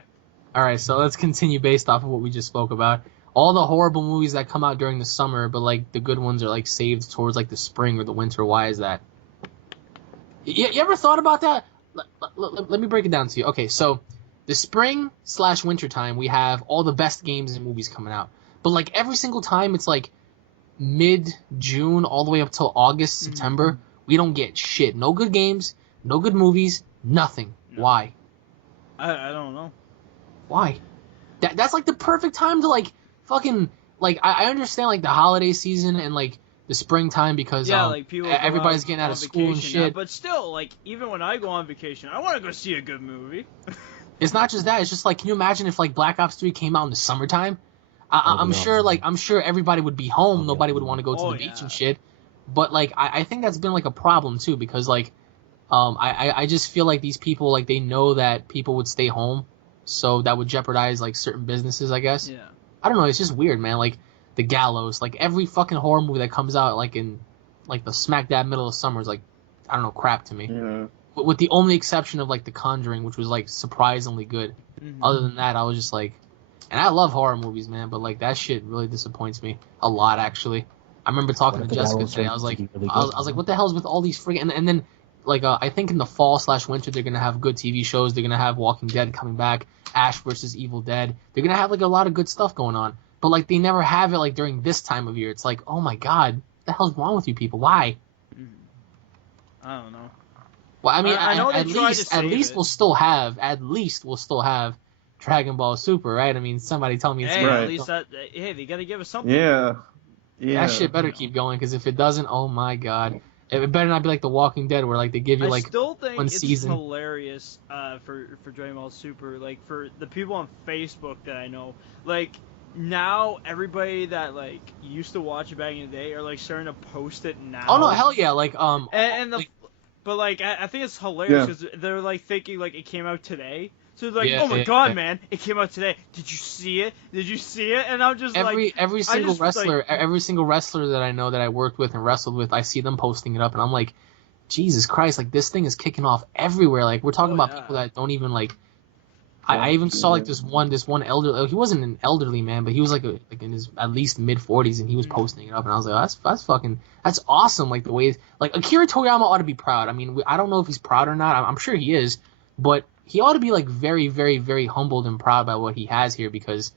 All right, so let's continue based off of what we just spoke about. All the horrible movies that come out during the summer, but like the good ones are like saved towards like the spring or the winter. Why is that? You ever thought about that? Let me break it down to you. Okay, so the spring/winter time, we have all the best games and movies coming out. But like every single time, it's like mid-June all the way up till August, September. We don't get shit. No good games, no good movies, nothing. No. Why? I don't know. Why? That's like the perfect time to like fucking like I understand like the holiday season and like the springtime because Yeah, like people. go everybody's out getting out on of school and vacation now, shit. but still, like even when I go on vacation, I want to go see a good movie. It's not just that. It's just like, can you imagine if like Black Ops 3 came out in the summertime? I'm no. sure I'm sure everybody would be home. Nobody would want to go to Oh, the beach yeah. and shit. But like I think that's been like a problem too because like I just feel like these people like they know that people would stay home, so that would jeopardize like certain businesses, I guess. Yeah. I don't know. It's just weird, man. Like the Gallows, like every fucking horror movie that comes out, like in like the smack dab middle of summer is like, I don't know, crap to me. Yeah. With the only exception of like The Conjuring, which was like surprisingly good. Mhm. Other than that, I was just like, And I love horror movies, man, but like that shit really disappoints me a lot, actually. I remember talking to What if Jessica that today. I was was like, really good? I was like, what the hell's with all these freaking? And then like I think in the fall/winter they're gonna have good TV shows. They're gonna have Walking Dead coming back, Ash versus Evil Dead. They're gonna have like a lot of good stuff going on. But like they never have it like during this time of year. It's like, oh my god, what the hell's wrong with you people? Why? I don't know. Well, I mean, I know they at tried least to save it. we'll still have Dragon Ball Super, right? I mean, somebody tell me it's Hey, Right. at least that. Hey, they gotta give us something. Yeah. Yeah. that shit better keep going, because if it doesn't, oh my god, it better not be like The Walking Dead where like they give you I like still think one it's season. hilarious for Dragon Ball Super. Like for the people on Facebook that I know, like now everybody that like used to watch it back in the day are like starting to post it now. Oh no, hell yeah, like And the like- but like I think it's hilarious Yeah. because they're like thinking like it came out today. So they're like, Yeah, oh my yeah, god, yeah. man, it came out today. Did you see it? Did you see it? And I'm just like, every single just, like- wrestler that I know that I worked with and wrestled with, I see them posting it up, and I'm like, Jesus Christ, like this thing is kicking off everywhere. Like we're talking Oh, about yeah. people that don't even like. I even saw like this one elderly. He wasn't an elderly man, but he was like in his at least mid-40s, and he was posting it up, and I was like, that's awesome. Like the way like Akira Toriyama ought to be proud. I mean, I don't know if he's proud or not. I'm sure he is, but he ought to be like very, very, very humbled and proud by what he has here, because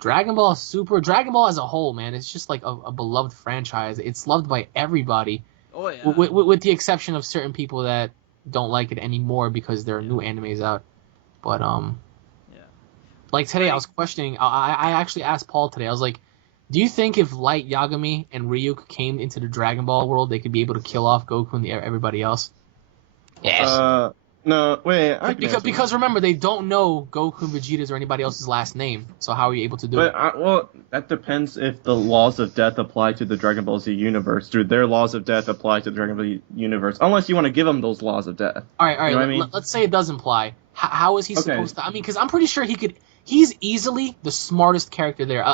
Dragon Ball as a whole, man, it's just like a beloved franchise. It's loved by everybody, oh yeah. with the exception of certain people that don't like it anymore because there are new animes out. But like today, I was questioning. I actually asked Paul today. I was like, "Do you think if Light Yagami and Ryuk came into the Dragon Ball world, they could be able to kill off Goku and everybody else?" Yes. No, wait. I can answer Because that. remember, they don't know Goku and Vegeta's or anybody else's last name. So how are you able to do it? But well, that depends if the laws of death apply to the Dragon Ball Z universe. Do their laws of death apply to the Dragon Ball universe? Unless you want to give them those laws of death. All right. You know what I mean? Let's say it does imply. How is he Okay. supposed to? I mean, because I'm pretty sure he could. He's easily the smartest character there.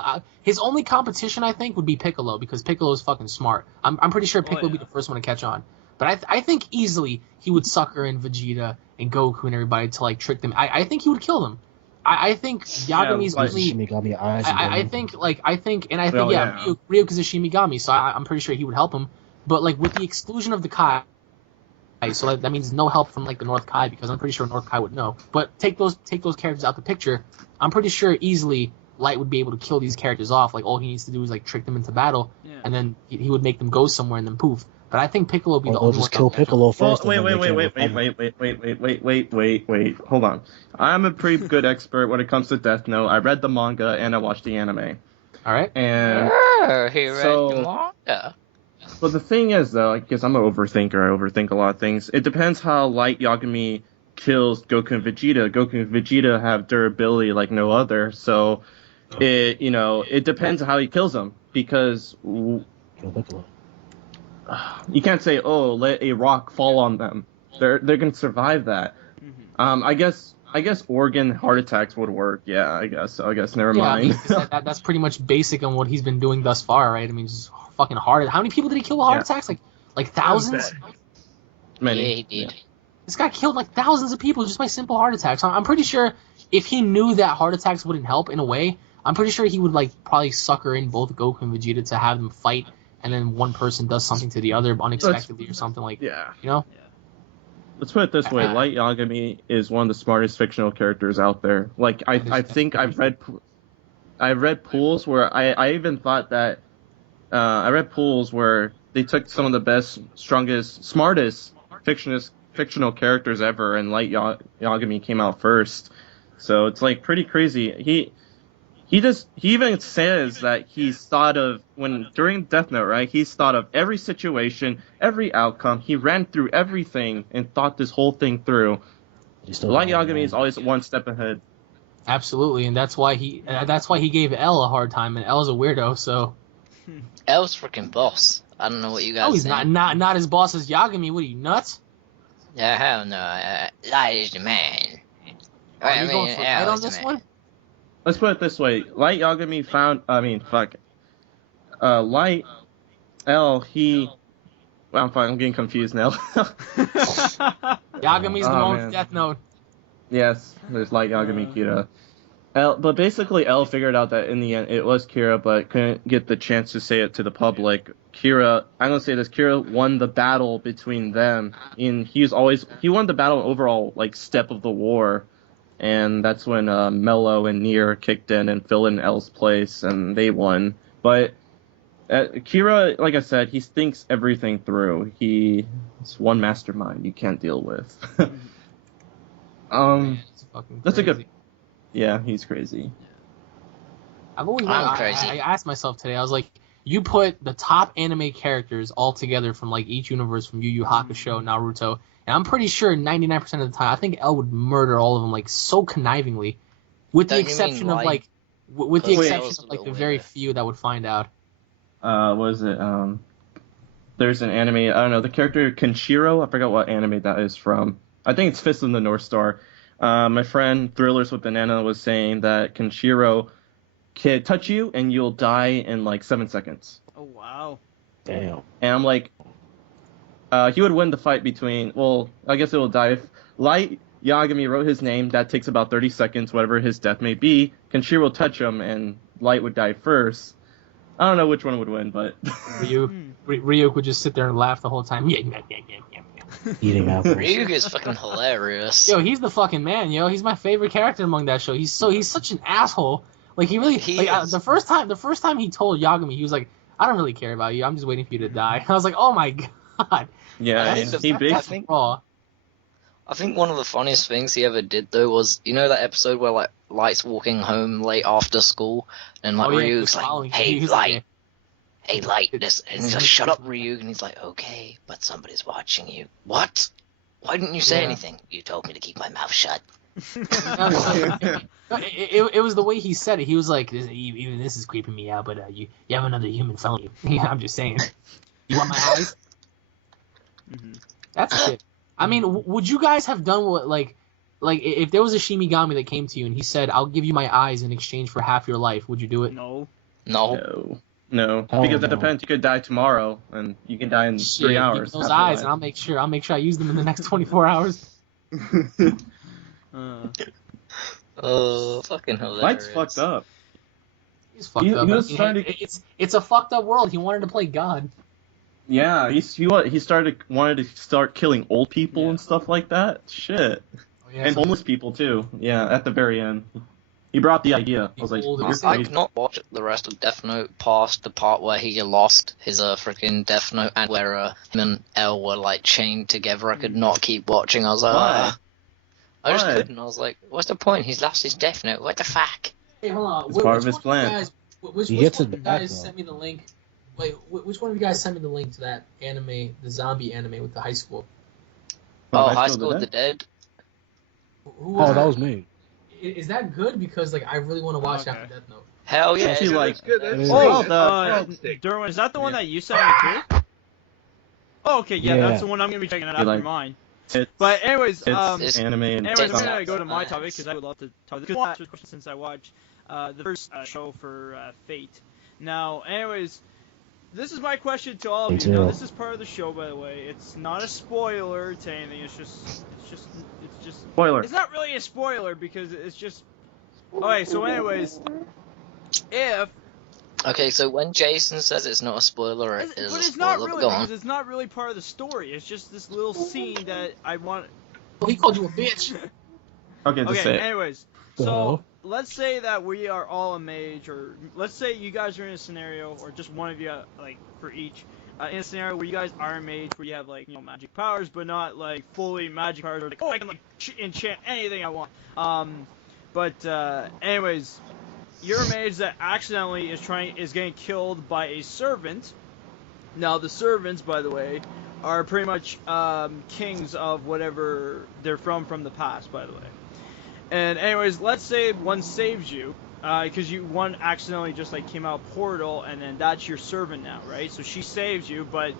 His only competition, I think, would be Piccolo, because Piccolo is fucking smart. I'm pretty sure Piccolo would be yeah. the first one to catch on. But I think easily he would sucker in Vegeta and Goku and everybody to like trick them. I think he would kill them. I think Yagami's like- really. Shinigami eyes. I think Well, yeah. Ryuk is a Shinigami, so I'm pretty sure he would help him. But like with the exclusion of the Kai, so that means no help from like the North Kai, because I'm pretty sure North Kai would know. But take those characters out the picture, I'm pretty sure easily Light would be able to kill these characters off. Like all he needs to do is like trick them into battle, Yeah. and then he would make them go somewhere and then poof. But I think Piccolo would be Or the they'll only just one. kill that will catch Piccolo Well, first. wait. and then they can recover. Hold on. I'm a pretty good expert when it comes to Death Note. I read the manga and I watched the anime. All right. And Oh, he read so- the manga. but the thing is, though, I guess I'm an overthinker. I overthink a lot of things. It depends how Light Yagami kills Goku and Vegeta. Goku and Vegeta have durability like no other, so it depends on how he kills them, because Kill Piccolo. you can't say, oh, let a rock fall on them. They're gonna survive that. Mhm. I guess organ heart attacks would work. Yeah, I guess never Yeah, I mean, mind. that's pretty much basic on what he's been doing thus far, right? I mean, just fucking hard. How many people did he kill with heart Yeah. attacks? Like thousands. bad. Many. Yeah, he did. This guy killed like thousands of people just by simple heart attacks. I'm pretty sure if he knew that heart attacks wouldn't help in a way, I'm pretty sure he would like probably sucker in both Goku and Vegeta to have them fight, and then one person does something to the other unexpectedly or something like, Yeah. you know? Let's put it this way: Light Yagami is one of the smartest fictional characters out there. Like I think I've read pools where I even thought that I read pools where they took some of the best, strongest, smartest fictional characters ever, and Light Yagami came out first. So it's like pretty crazy. He even says that he's thought of during Death Note, right? He's thought of every situation, every outcome. He ran through everything and thought this whole thing through. You still Light don't know. Yagami is always one step ahead. Absolutely, and that's why he gave L a hard time, and L's a weirdo, so L's freaking boss. I don't know what you guys he's think. not as boss as Yagami. What are you, nuts? Yeah, hell no. Light is the man. Are you going for fight on this one? Let's put it this way: Light Yagami Light L. I'm getting confused now. Yagami's the Oh, one man. with Death Note. Yes, there's Light Yagami Kira. But basically, Elle figured out that in the end it was Kira, but couldn't get the chance to say it to the public. I'm gonna say this: Kira won the battle between them, and he won the battle overall, like step of the war, and that's when Mello and Nier kicked in and filled in Elle's place, and they won. But Kira, like I said, he thinks everything through. He's one mastermind you can't deal with. Man, it's fucking That's a good. crazy. Yeah, he's crazy. I've always I'm crazy. I asked myself today. I was like, you put the top anime characters all together from like each universe, from Yu Yu Hakusho, Naruto, and I'm pretty sure 99% of the time, I think Elle would murder all of them like so connivingly, with the Don't you mean exception of Light? like, with the Wait. exception Elle's of a like the little very weird. few that would find out. What is it? There's an anime. I don't know the character Kenshiro. I forgot what anime that is from. I think it's Fist of the North Star. My friend Thrillers with Banana was saying that Kenshiro can touch you and you'll die in like 7 seconds. Oh wow. Damn. And I'm like, he would win the fight between. Well, I guess it will die if Light Yagami wrote his name. That takes about 30 seconds, whatever his death may be. Kenshiro will touch him and Light would die first. I don't know which one would win, but Ryuk would just sit there and laugh the whole time. Yeah. Eating apples. Ryuk is fucking hilarious. Yo, he's the fucking man, yo. He's my favorite character among that show. He's such an asshole. Like he really He like is. the first time he told Yagami, he was like, I don't really care about you. I'm just waiting for you to die. I was like, oh my god. yeah, I and think he the- big. I think- Raw. I think one of the funniest things he ever did though was, you know, that episode where like Light's walking home late after school and like Oh, yeah, he was Ryuk's following like, him. "Hey He was Light, like, hey Light," and he's like, "Shut up, Ryuk," and he's like, "Okay, but somebody's watching you." What? Why didn't you say Yeah. anything? You told me to keep my mouth shut. It was the way he said it. He was like, even this is creeping me out, but you have another human following you. Yeah, I'm just saying. You want my eyes? Mhm. That's it. I mean, would you guys have done what, like if there was a Shinigami that came to you and he said, I'll give you my eyes in exchange for half your life, would you do it? No. No. No, Oh, because that no. depends. You could die tomorrow, and you can die in Shit, 3 give me hours. those half your eyes, life. and I'll make sure I use them in the next 24 hours. Oh, fucking hilarious. Light's fucked up. He's fucked He up. was I mean, trying to- it's a fucked up world. He wanted to play God. Yeah, he wanted to start killing old people and stuff like that. Shit, Oh, yeah, and so- homeless people too. Yeah, at the very end, he brought the idea. I was like, Old you're and I crazy. could not watch the rest of Death Note past the part where he lost his freaking Death Note and where him and Elle were like chained together. I could not keep watching. I was like, Why? "Ah." I just Why? couldn't. I was like, what's the point? He's lost his Death Note. What the fuck? Hey, hold on. It's part of his plan. Which He one gets of it you back, guys though. sent me the link? Wait, which one of you guys sent me the link to that anime, the zombie anime with the high school? Oh, High School of the Dead? Who Oh, was that was me. Is that good? Because like I really want to watch Okay. after Death Note. Hell yeah. Actually, it's- like- that's good. That's Oh, great. Derwin, is that the one that you sent me too? Oh, okay, yeah, Yeah. that's the one I'm gonna be checking out You after like- mine. It's, But anyways, it's anime and anyways, I'm It's gonna not go to my nice. topic because I would love to talk. Because one answer question since I watched the first show for Fate. Now, anyways, this is my question to all of Me you. Now, too. this is part of the show, by the way. It's not a spoiler to anything. It's just. spoiler. It's not really a spoiler because it's just. Okay, so anyways, if Okay, so when Jason says it's not a spoiler, it but is a it's spoiler. not But really go because on. it's not really part of the story. It's just this little scene that I want. Oh, he called you a bitch. Okay, just say Okay, it. anyways, The so hell? let's say that we are all a mage, or let's say you guys are in a scenario, or just one of you, like for each, in a scenario where you guys are a mage, where you have like magic powers, but not like fully magic powers, or like I can like enchant anything I want. Anyways, you're a mage that accidentally is getting killed by a servant. Now the servants, by the way, are pretty much kings of whatever they're from the past, by the way. And anyways, let's say one saves you, because one accidentally just like came out portal, and then that's your servant now, right? So she saves you, but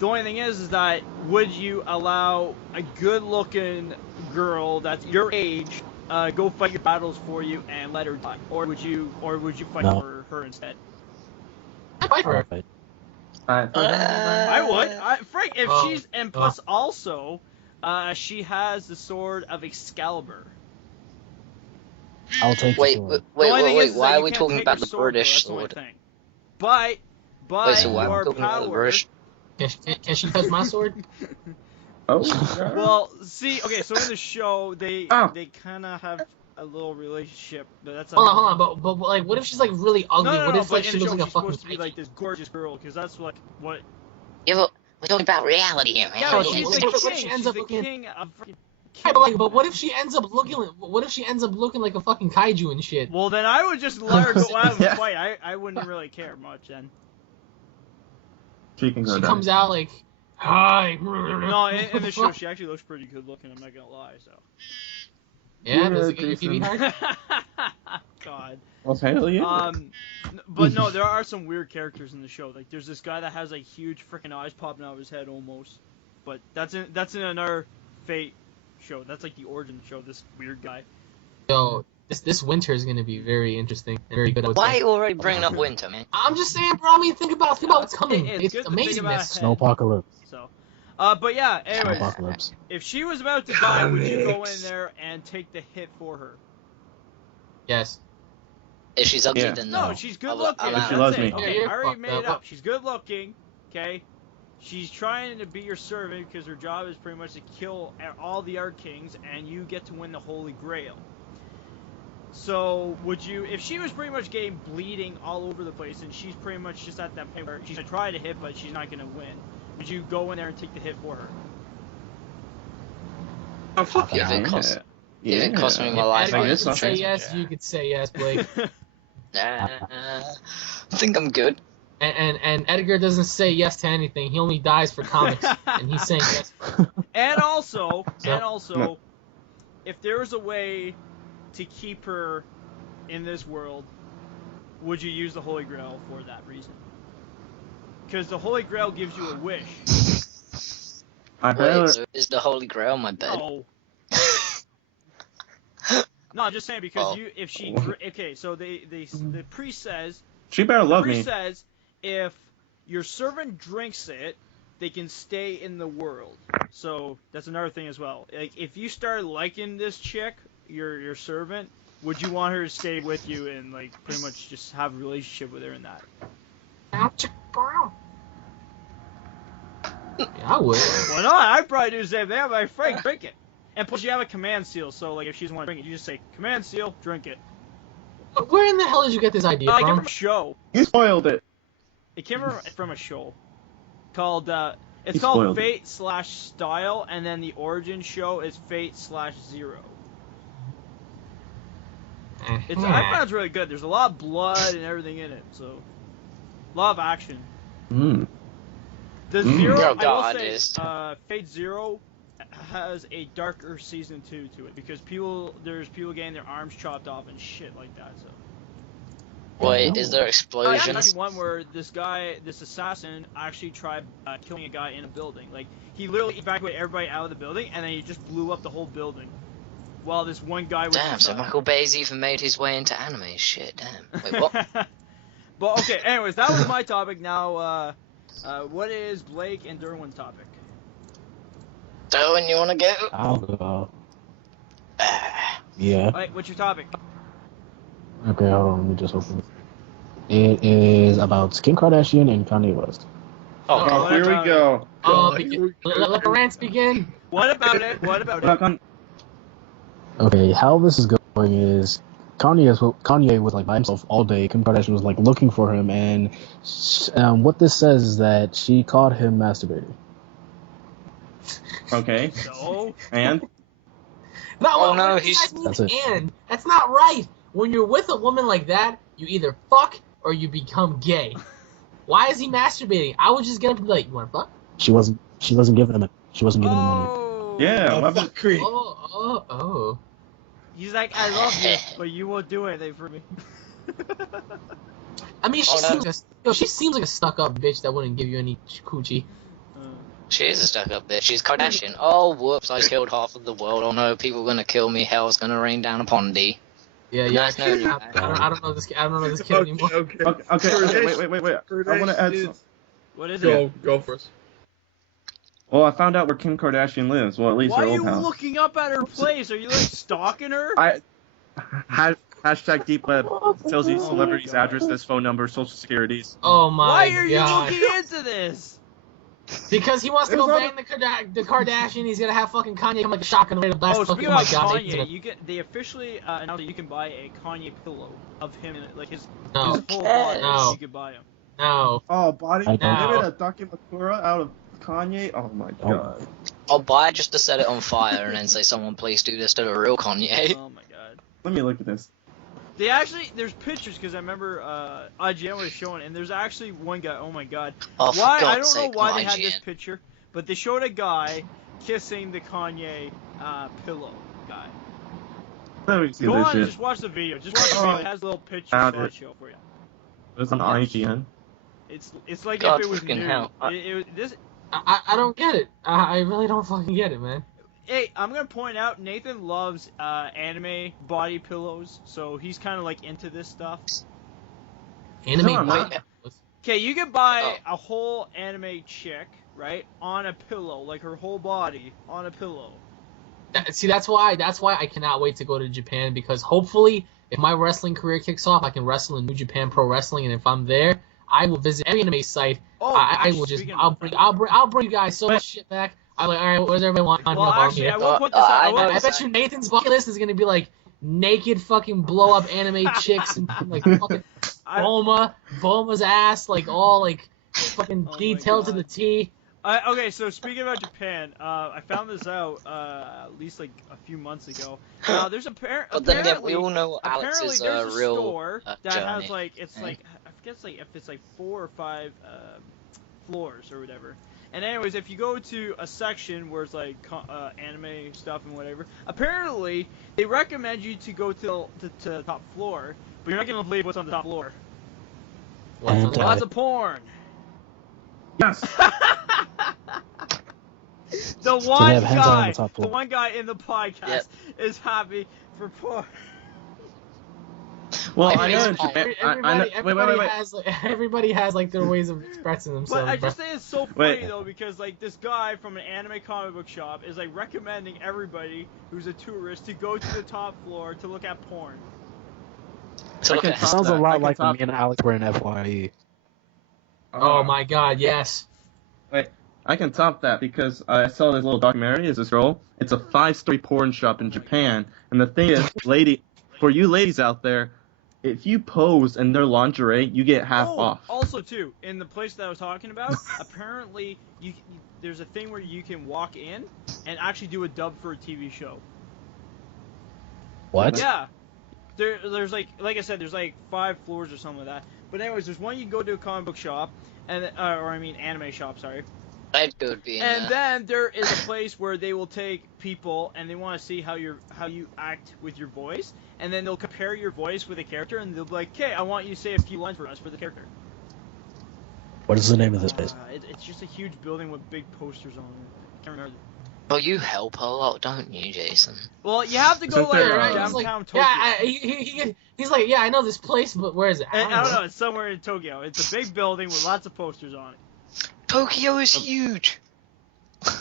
the only thing is that would you allow a good-looking girl that's your age go fight your battles for you and let her die, or would you fight No. for her instead? Fight her. Right. I would. Frank, if Oh, she's and plus also, she has the sword of Excalibur. I'll take Wait, the wait, sword. The only thing wait, is why that are you we can't talking take about her the sword, though, British that's the only sword? thing. But Wait, so why are we your talking about the power. British? Can she touch my sword? Oh, God. Well, see, okay, so in the show they Ow. kind of have a little relationship, but that's Hold on. But like, what if she's like really ugly? No, what if but like in she the looks show like a she's fucking supposed to be like this gorgeous girl, because that's like what. Yeah, but we're talking about reality here, man. Yeah, but but she's what the if she king. ends She's up the looking- king of. Yeah, but what if she ends up looking? What if she ends up looking like a fucking kaiju and shit? Well, then I would just let her go out and Yeah. fight. I wouldn't really care much then. She can go She down. comes out like, hi. No, in the show she actually looks pretty good looking. I'm not gonna lie. So. Yeah, does it get your Jason. PV hard? God. Well, hell yeah. But no, there are some weird characters in the show. Like, there's this guy that has like huge freaking eyes popping out of his head almost. But that's in another Fate show. That's like the origin show. This weird guy. Yo, this winter is gonna be very interesting and very good. I would Why are say. you already bringing up winter, man? I'm just saying, bro. I mean, think about what's coming. It's It's good to think about amazingness. Snowpocalypse. So. But yeah. Anyways, Snowpocalypse. if she was about to die, would you go in Comics. there and take the hit for her? Yes. If she's ugly, Yeah. then No, no. she's good I'll- looking. I'll If That's she allow loves it. me. Okay, You're I already fucked made it up. up. She's good looking. Okay. She's trying to be your servant because her job is pretty much to kill all the Ark Kings, and you get to win the Holy Grail. So, would you, if she was pretty much getting bleeding all over the place, and she's pretty much just at that point where she's gonna try to hit, but she's not gonna win, would you go in there and take the hit for her? Oh, fuck If yeah. it costs, if it costs me my life, Edgar, I you guess can so. say yes. You could say yes, Blake. I think I'm good. and Edgar doesn't say yes to anything. He only dies for comics, and he's saying yes. And also, No. if there was a way to keep her in this world, would you use the Holy Grail for that reason? Because the Holy Grail gives you a wish. I Wait, heard. so is the Holy Grail my bed? No. No, I'm just saying because Oh. if she okay, so the priest says She better love me. says if your servant drinks it, they can stay in the world. So that's another thing as well. Like if you start liking this chick, your servant, would you want her to stay with you and like pretty much just have a relationship with her in that? Yeah, I would. Well, no, I'd probably do the same thing. I'm like, Frank, drink it. And plus, you have a command seal, so like if she doesn't want to drink it, you just say command seal, drink it. Where in the hell did you get this idea I came from? from a show. You spoiled it. It came from a show called it's You called spoiled Fate/Style, and then the origin show is Fate/Zero. It's I found it's really good. There's a lot of blood and everything in it, so a lot of action. Mm. The Mm. Zero, Oh, I will God, say, it's- Fate Zero has a darker season 2 to it because there's people getting their arms chopped off and shit like that. So. Wait, is there There's explosions? actually one where this assassin, actually tried killing a guy in a building. Like, he literally evacuated everybody out of the building, and then he just blew up the whole building. While this one guy was Damn, so inside. Michael Bay's even made his way into anime. Shit, damn. Wait, what? But okay, anyways, that was my topic. Now, what is Blake and Derwin's topic? Darwin, you wanna go? I'll go. Yeah. Alright, what's your topic? Okay, hold on. Let me just open it. It is about Kim Kardashian and Kanye West. Oh, Oh, here we go. Let the rants begin. What about it? What about Back it? on. Okay, how this is going is Kanye was like by himself all day. Kim Kardashian was like looking for him, and what this says is that she caught him masturbating. Okay. So, And No, Oh, what no, this he's- guy means That's it. and. That's not right. When you're with a woman like that, you either fuck or you become gay. Why is he masturbating? I would just get up and be like, you wanna fuck? She wasn't giving him money. oh, yeah, Oh, what fuck creep. Oh. He's like, I love you, but you won't do anything for me. I mean, Oh, no. she seems like a stuck-up bitch that wouldn't give you any coochie. she is a stuck-up bitch. She's Kardashian. Oh, whoops! I killed half of the world. Oh no, people are gonna kill me. Hell's gonna rain down upon thee. Yeah. Nice knowing you. I don't know this. I don't know this kid Okay, anymore. okay. Okay, wait. I want to add some. What is it? Go first. Well, I found out where Kim Kardashian lives. Well, at least Why her are old you house. looking up at her place? Are you like stalking her? Hashtag deep web tells you celebrities' addresses, phone numbers, social securities. Oh my Why are you god. looking into this? Because he wants to It go was bang the Kardashian. He's gonna have fucking Kanye come like a shotgun ready to blast Oh, fucking. speaking Oh my about god. Kanye, they officially announced that you can buy a Kanye pillow of him, like his No. whole body. No. You could buy him. No. Oh, body. I They don't- made a documentura out of Kanye. Oh my god. I'll buy it just to set it on fire and then say, someone please do this to the real Kanye. Oh my god. Let me look at this. They actually, there's pictures because I remember IGN was showing, and there's actually one guy. Oh my god. Oh, for Why? I God's don't know sake, why not they had this IGN. picture, but they showed a guy kissing the Kanye pillow guy. Let me see Go this on and shit. just watch the video. Just watch the video. It has a little picture Found it. slideshow for you. It's on IGN. It's like God if it was freaking new. hell. This. I don't get it. I really don't fucking get it, man. Hey, I'm gonna point out Nathan loves anime body pillows, so he's kind of like into this stuff. Anime. No, I'm not. body- Okay, you can buy Oh. a whole anime chick, right, on a pillow, like her whole body on a pillow. See, that's why I cannot wait to go to Japan, because hopefully, if my wrestling career kicks off, I can wrestle in New Japan Pro Wrestling, and if I'm there, I will visit every anime site. Oh, I will just, I'll bring you guys so much shit back. I'm like, all right, what does everybody want? Well, actually, I will put this out. I know I bet you Nathan's bucket list is gonna be like naked fucking blow up anime chicks and like fucking Bulma's ass, like all like fucking Oh my detailed to God. the T. Okay, so speaking about Japan, I found this out at least like a few months ago. There's But then again, we all know Alex's there's a real store that has journey. like it's Mm. like I forget like if it's like 4 or 5 floors or whatever. And anyways, if you go to a section where it's like anime stuff and whatever, apparently they recommend you to go to the top floor, but you're not gonna believe what's on the top floor. What's on And, Lots of porn. Yes. The they one have hentai on guy, the top floor. the one guy in the podcast Yep. is happy for porn. Well, Like, I know in it's- Japan. I know. Wait. has like, everybody has like their ways of expressing themselves. But I bro. just think it's so funny Wait. though because like this guy from an anime comic book shop is like recommending everybody who's a tourist to go to the top floor to look at porn. So look I at can It sounds a that. I lot can like when top- me and Alex were in FYE. Oh my god, yes. I can top that because I saw this little documentary. It's this girl. It's a 5-story porn shop in Japan, and the thing is, for you ladies out there, if you pose in their lingerie, you get half off. Also too, in the place that I was talking about, apparently there's a thing where you can walk in and actually do a dub for a TV show. What? Yeah. There's like I said, there's like 5 floors or something like that. But anyways, there's one you can go to a comic book shop, and anime shop, sorry. Edgar would be in And there. then there is a place where they will take people and they want to see how you act with your voice, and then they'll compare your voice with a character, and they'll be like, "Okay, I want you to say a few lines for us for the character." What is the name of this place? It's just a huge building with big posters on it. I can't remember. Well, you help a lot, don't you, Jason? Well, you have to go Isn't like there, Right, downtown he's like, Tokyo. yeah, he's like, yeah, I know this place, but where is it? And I don't know. It's somewhere in Tokyo. It's a big building with lots of posters on it. Tokyo is huge.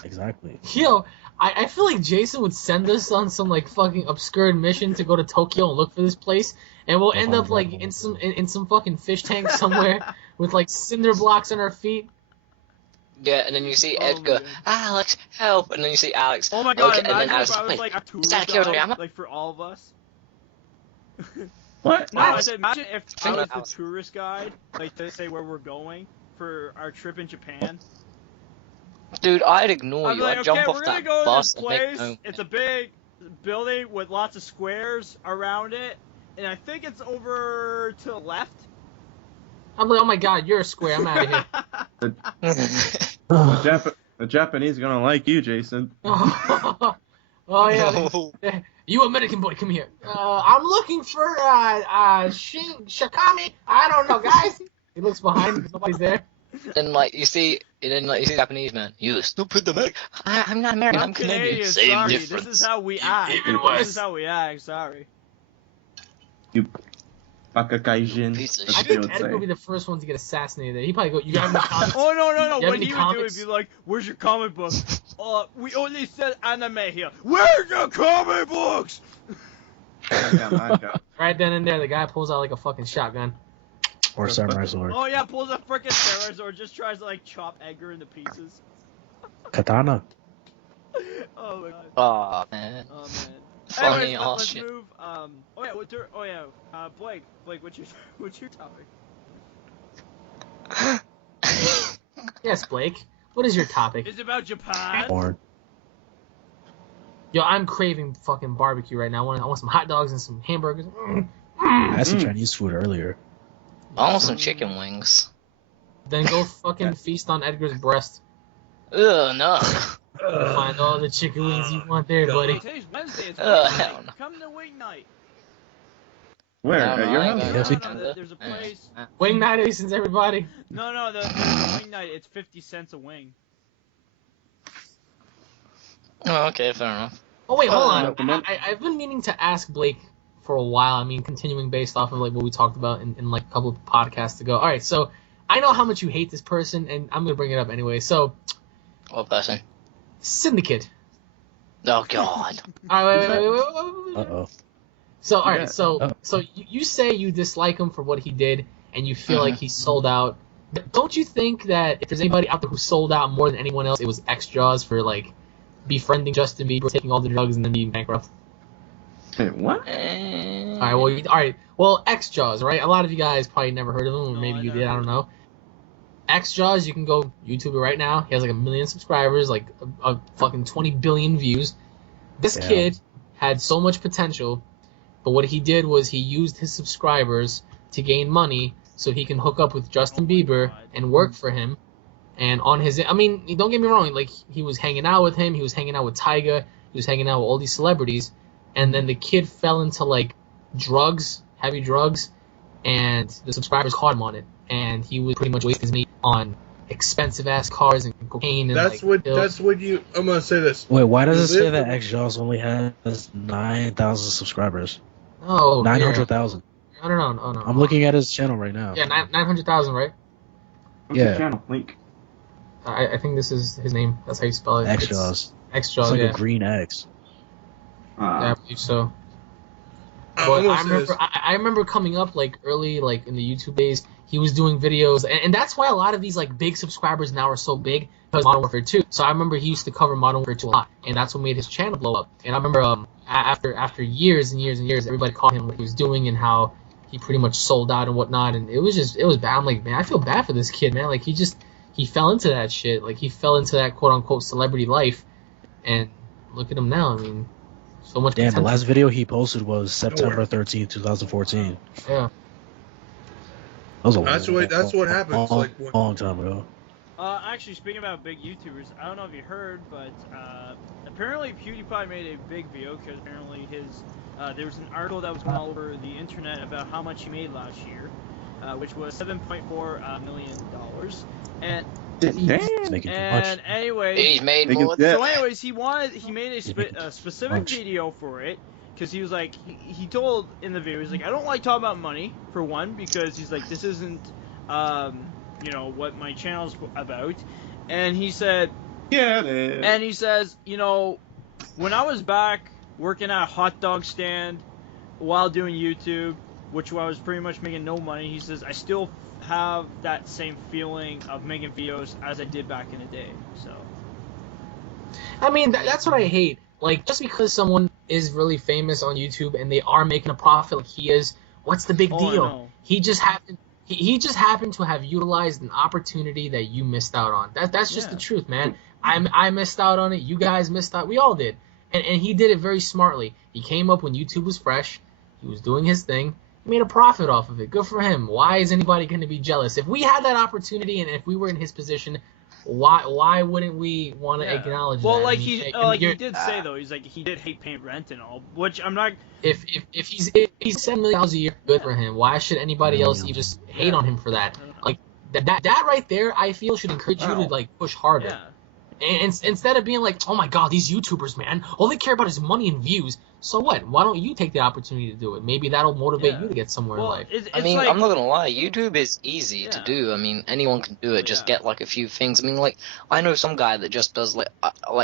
Exactly. Yo, I feel like Jason would send us on some like fucking obscure mission to go to Tokyo and look for this place, and we'll end up like in some fucking fish tank somewhere with like cinder blocks on our feet. Yeah, and then you see Oh Edgar, my God. Alex, help, and then you see Alex. Oh my god! Okay, and then Imagine Alex, if I was wait, like a tourist that guide, Kyotoyama? like for all of us. What? No, I Alex. said imagine if I Think was about the Alex. tourist guide, like to say where we're going for our trip in Japan. Dude, I'd ignore I'd be you. like, I'd okay, jump we're off gonna that go to bus this and make place. no. It's a big building with lots of squares around it, and I think it's over to the left. I'm like, oh my god, you're a square. I'm out of here. The Japanese are gonna like you, Jason. Oh yeah. No. You American boy, come here. I'm looking for Shakami. I don't know, guys. He looks behind. Nobody's there. Then you see Japanese man. You stupid American. I'm not American. I'm Canadian. Same sorry. difference. This is how we act. Even This worse. is how we act. Sorry. Baka Gaijin. Piece of That's I what they think would Edgar say. would be the first one to get assassinated. He probably go. You have any comics? Oh no! You have What any he would do comics? would be like, "Where's your comic book? We only said anime here. Where's your comic books?" Right then and there, the guy pulls out like a fucking shotgun. Or samurai sword. Oh yeah, pulls a freaking samurai sword, just tries to like chop Edgar into pieces. Katana. Oh my god. Oh man. Oh man. Funny Anyways, all let's shit. move. Blake, what's your topic? Yes, Blake. What is your topic? It's about Japan. Porn. Yo, I'm craving fucking barbecue right now. I want some hot dogs and some hamburgers. I had some Chinese food earlier. I want some chicken wings. Then go fucking feast on Edgar's breast. Ugh, no. Find all the chicken wings you want there, buddy. Today's Wednesday. It's Oh, wing hell night. no. Come to wing night. Where? No, At no, your I house? ain't Yes, going we- There's a place. Wing night, Asons, everybody. No, there's a wing night. It's 50 cents a wing. Oh, okay, fair enough. Oh wait, hold on. recommend- I've been meaning to ask Blake for a while. I mean, continuing based off of like what we talked about in like a couple of podcasts ago. All right, so I know how much you hate this person, and I'm gonna bring it up anyway. So, What person? Syndicate. Oh god. All right, wait. Uh-oh. So, all right, Yeah. so you say you dislike him for what he did, and you feel like he sold out. Don't you think that if there's anybody out there who sold out more than anyone else, it was X-Jaws for like befriending Justin Bieber, taking all the drugs, and then being bankrupt? Wait, what? All right. Well, X-Jaws, right? A lot of you guys probably never heard of him, or No, maybe I you never did. I don't know. X-Jaws, you can go YouTube it right now. He has like 1 million subscribers, like a fucking 20 billion views. This Yeah. kid had so much potential, but what he did was he used his subscribers to gain money so he can hook up with Justin Oh my Bieber God. and work for him. And on his, I mean, don't get me wrong, like he was hanging out with him, he was hanging out with Tyga, he was hanging out with all these celebrities, and then the kid fell into like drugs, heavy drugs, and the subscribers caught him on it, and he was pretty much wasting his money on expensive ass cars and cocaine and That's like what. pills. That's what you. I'm gonna say this. Wait, why does You it say live that with- X-Jaws only has 9,000 subscribers? Oh, 900,000. Yeah. No. I'm looking at his channel right now. Yeah, 900,000, right? What's Yeah. your channel? Link. I think this is his name. That's how you spell it. X-Jaws. X-Jaws, It's like yeah. a green X. Yeah, I believe so. I'm But gonna I say remember, this. I remember coming up like early, like in the YouTube days, he was doing videos, and that's why a lot of these like big subscribers now are so big because Modern Warfare 2. So I remember he used to cover Modern Warfare 2 a lot, and that's what made his channel blow up. And I remember after years and years and years, everybody called him what he was doing and how he pretty much sold out and whatnot, and it was bad. I'm like, man, I feel bad for this kid, man. Like he fell into that shit. Like he fell into that quote unquote celebrity life, and look at him now. I mean, so much. Damn, the potential. last video he posted was September 13th, 2014. Yeah. That was a That's what happens, Long, like, when- long time ago. Actually, speaking about big YouTubers, I don't know if you heard, but apparently PewDiePie made a big video because apparently there was an article that was going all over the internet about how much he made last year, which was $7.4 million. And He's making too much. anyways, He's made Think more. it's- so anyways, he made a specific much. video for it because he was like he told in the video he's like I don't like talking about money for one because he's like this isn't what my channel's about, and he said Yeah, it is. and he says when I was back working at a hot dog stand while doing YouTube, which I was pretty much making no money, he says I still have that same feeling of making videos as I did back in the day. So I mean, that's what I hate. Like, just because someone is really famous on YouTube and they are making a profit like he is, what's the big I deal? know. He just happened to have utilized an opportunity that you missed out on. That's just Yeah. the truth, man. I missed out on it. You guys missed out. We all did. And he did it very smartly. He came up when YouTube was fresh. He was doing his thing. He made a profit off of it. Good for him. Why is anybody going to be jealous? If we had that opportunity and if we were in his position, why wouldn't we want to acknowledge well, that? like I mean, he you're- did say though, he's like he did hate paying rent and all, which I'm not. If he's $7 million a year, good for him. Why should anybody else even just hate on him for that? Like that right there, I feel should encourage you to like push harder. Yeah. And instead of being like, oh my god, these YouTubers, man, all they care about is money and views. So what? Why don't you take the opportunity to do it? Maybe that'll motivate Yeah. you to get somewhere in Well, life. it's I mean, like, I'm not gonna lie, YouTube is easy to Yeah. do. I mean, anyone can do it. Just Yeah. get like a few things. I mean, like I know some guy that just does like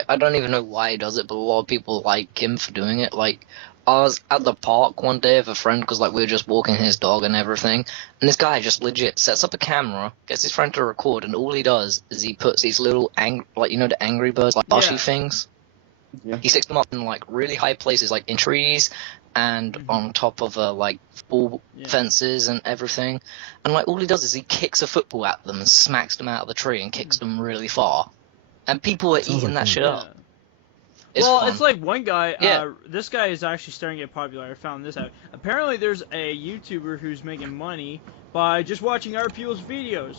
I don't even know why he does it, but a lot of people like him for doing it. Like I was at the park one day with a friend because like we were just walking his dog and everything, and this guy just legit sets up a camera, gets his friend to record, and all he does is he puts these little the Angry Birds like plushy Yeah. things. Yeah. He sticks them up in like really high places, like in trees and on top of like ball Yeah. fences and everything. And like all he does is he kicks a football at them and smacks them out of the tree and kicks them really far. And people are Sounds eating like that fun. shit Yeah. up. It's Well, fun. it's like one guy. Yeah. This guy is actually starting to get popular. I found this out. Apparently, there's a YouTuber who's making money by just watching other people's videos.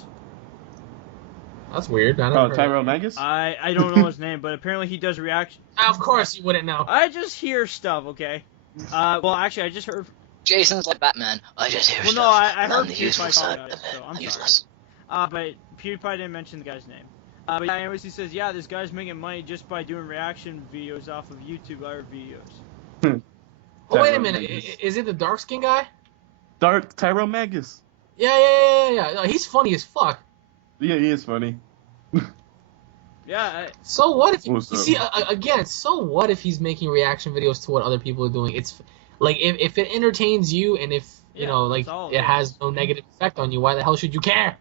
That's weird. I Oh, never heard Tyro of that. Megas? I don't know his name, but apparently he does reaction. Of course you wouldn't know. I just hear stuff. Okay. Well, actually, I just heard. Jason's like Batman. I just hear Well, stuff. no, I and heard I'm the useful PewDiePie side talk about of it, it. so I'm I'm sorry. useless. But PewDiePie didn't mention the guy's name. But yeah, anyways, he says, yeah, this guy's making money just by doing reaction videos off of YouTube other videos. Oh, wait a Tyro minute. Megas. Is it the dark skin guy? Tyro Megas. Yeah. No, he's funny as fuck. Yeah, he is funny. Yeah, So what if you What's up? see again? So what if he's making reaction videos to what other people are doing? It's like if it entertains you and if you Yeah, know like that's all it it is. has no negative effect on you, why the hell should you care?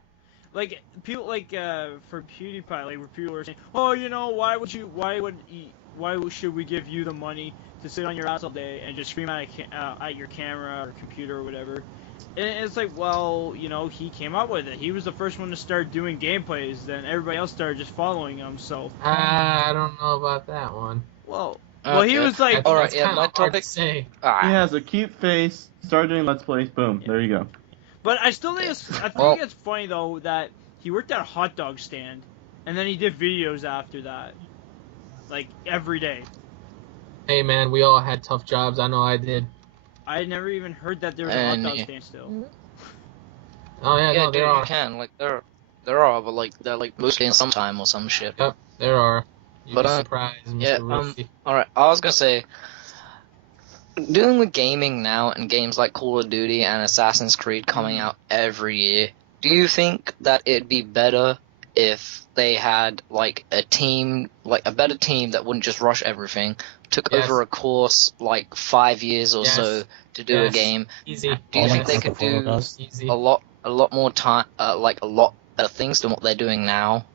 like people like for PewDiePie, like where people are saying, oh, you know, why should we give you the money to sit on your ass all day and just scream at your camera or computer or whatever? And it's like, well, you know, he came up with it. He was the first one to start doing gameplays. Then everybody else started just following him. So, I don't know about that one. well, he Okay. was like, I think Alright, that's yeah, kinda my hard topic- to say. He Ah, has a cute face. Started doing Let's Plays. Boom. Yeah. There you go. but I still think Well- it's funny though that he worked at a hot dog stand, and then he did videos after that, like every day. Hey man, we all had tough jobs. I know I did. I had never even heard that there was a And- hot dog stand still. Oh yeah, yeah, no, dude, there you are. can. Like there are, but like they're like mostly in some time or some shit. Yep, there are. You'd But, be surprised, Mr. yeah, Rookie. Alright, I was gonna say, dealing with gaming now and games like Call of Duty and Assassin's Creed coming out every year, do you think that it'd be better if they had like a team, like a better team that wouldn't just rush everything, took Yes. over a course like 5 years or Yes. so to do a Yes. game? Easy. Do you Oh, think like they Alpha could Photo do does. Easy. a lot more time, like a lot better things than what they're doing now,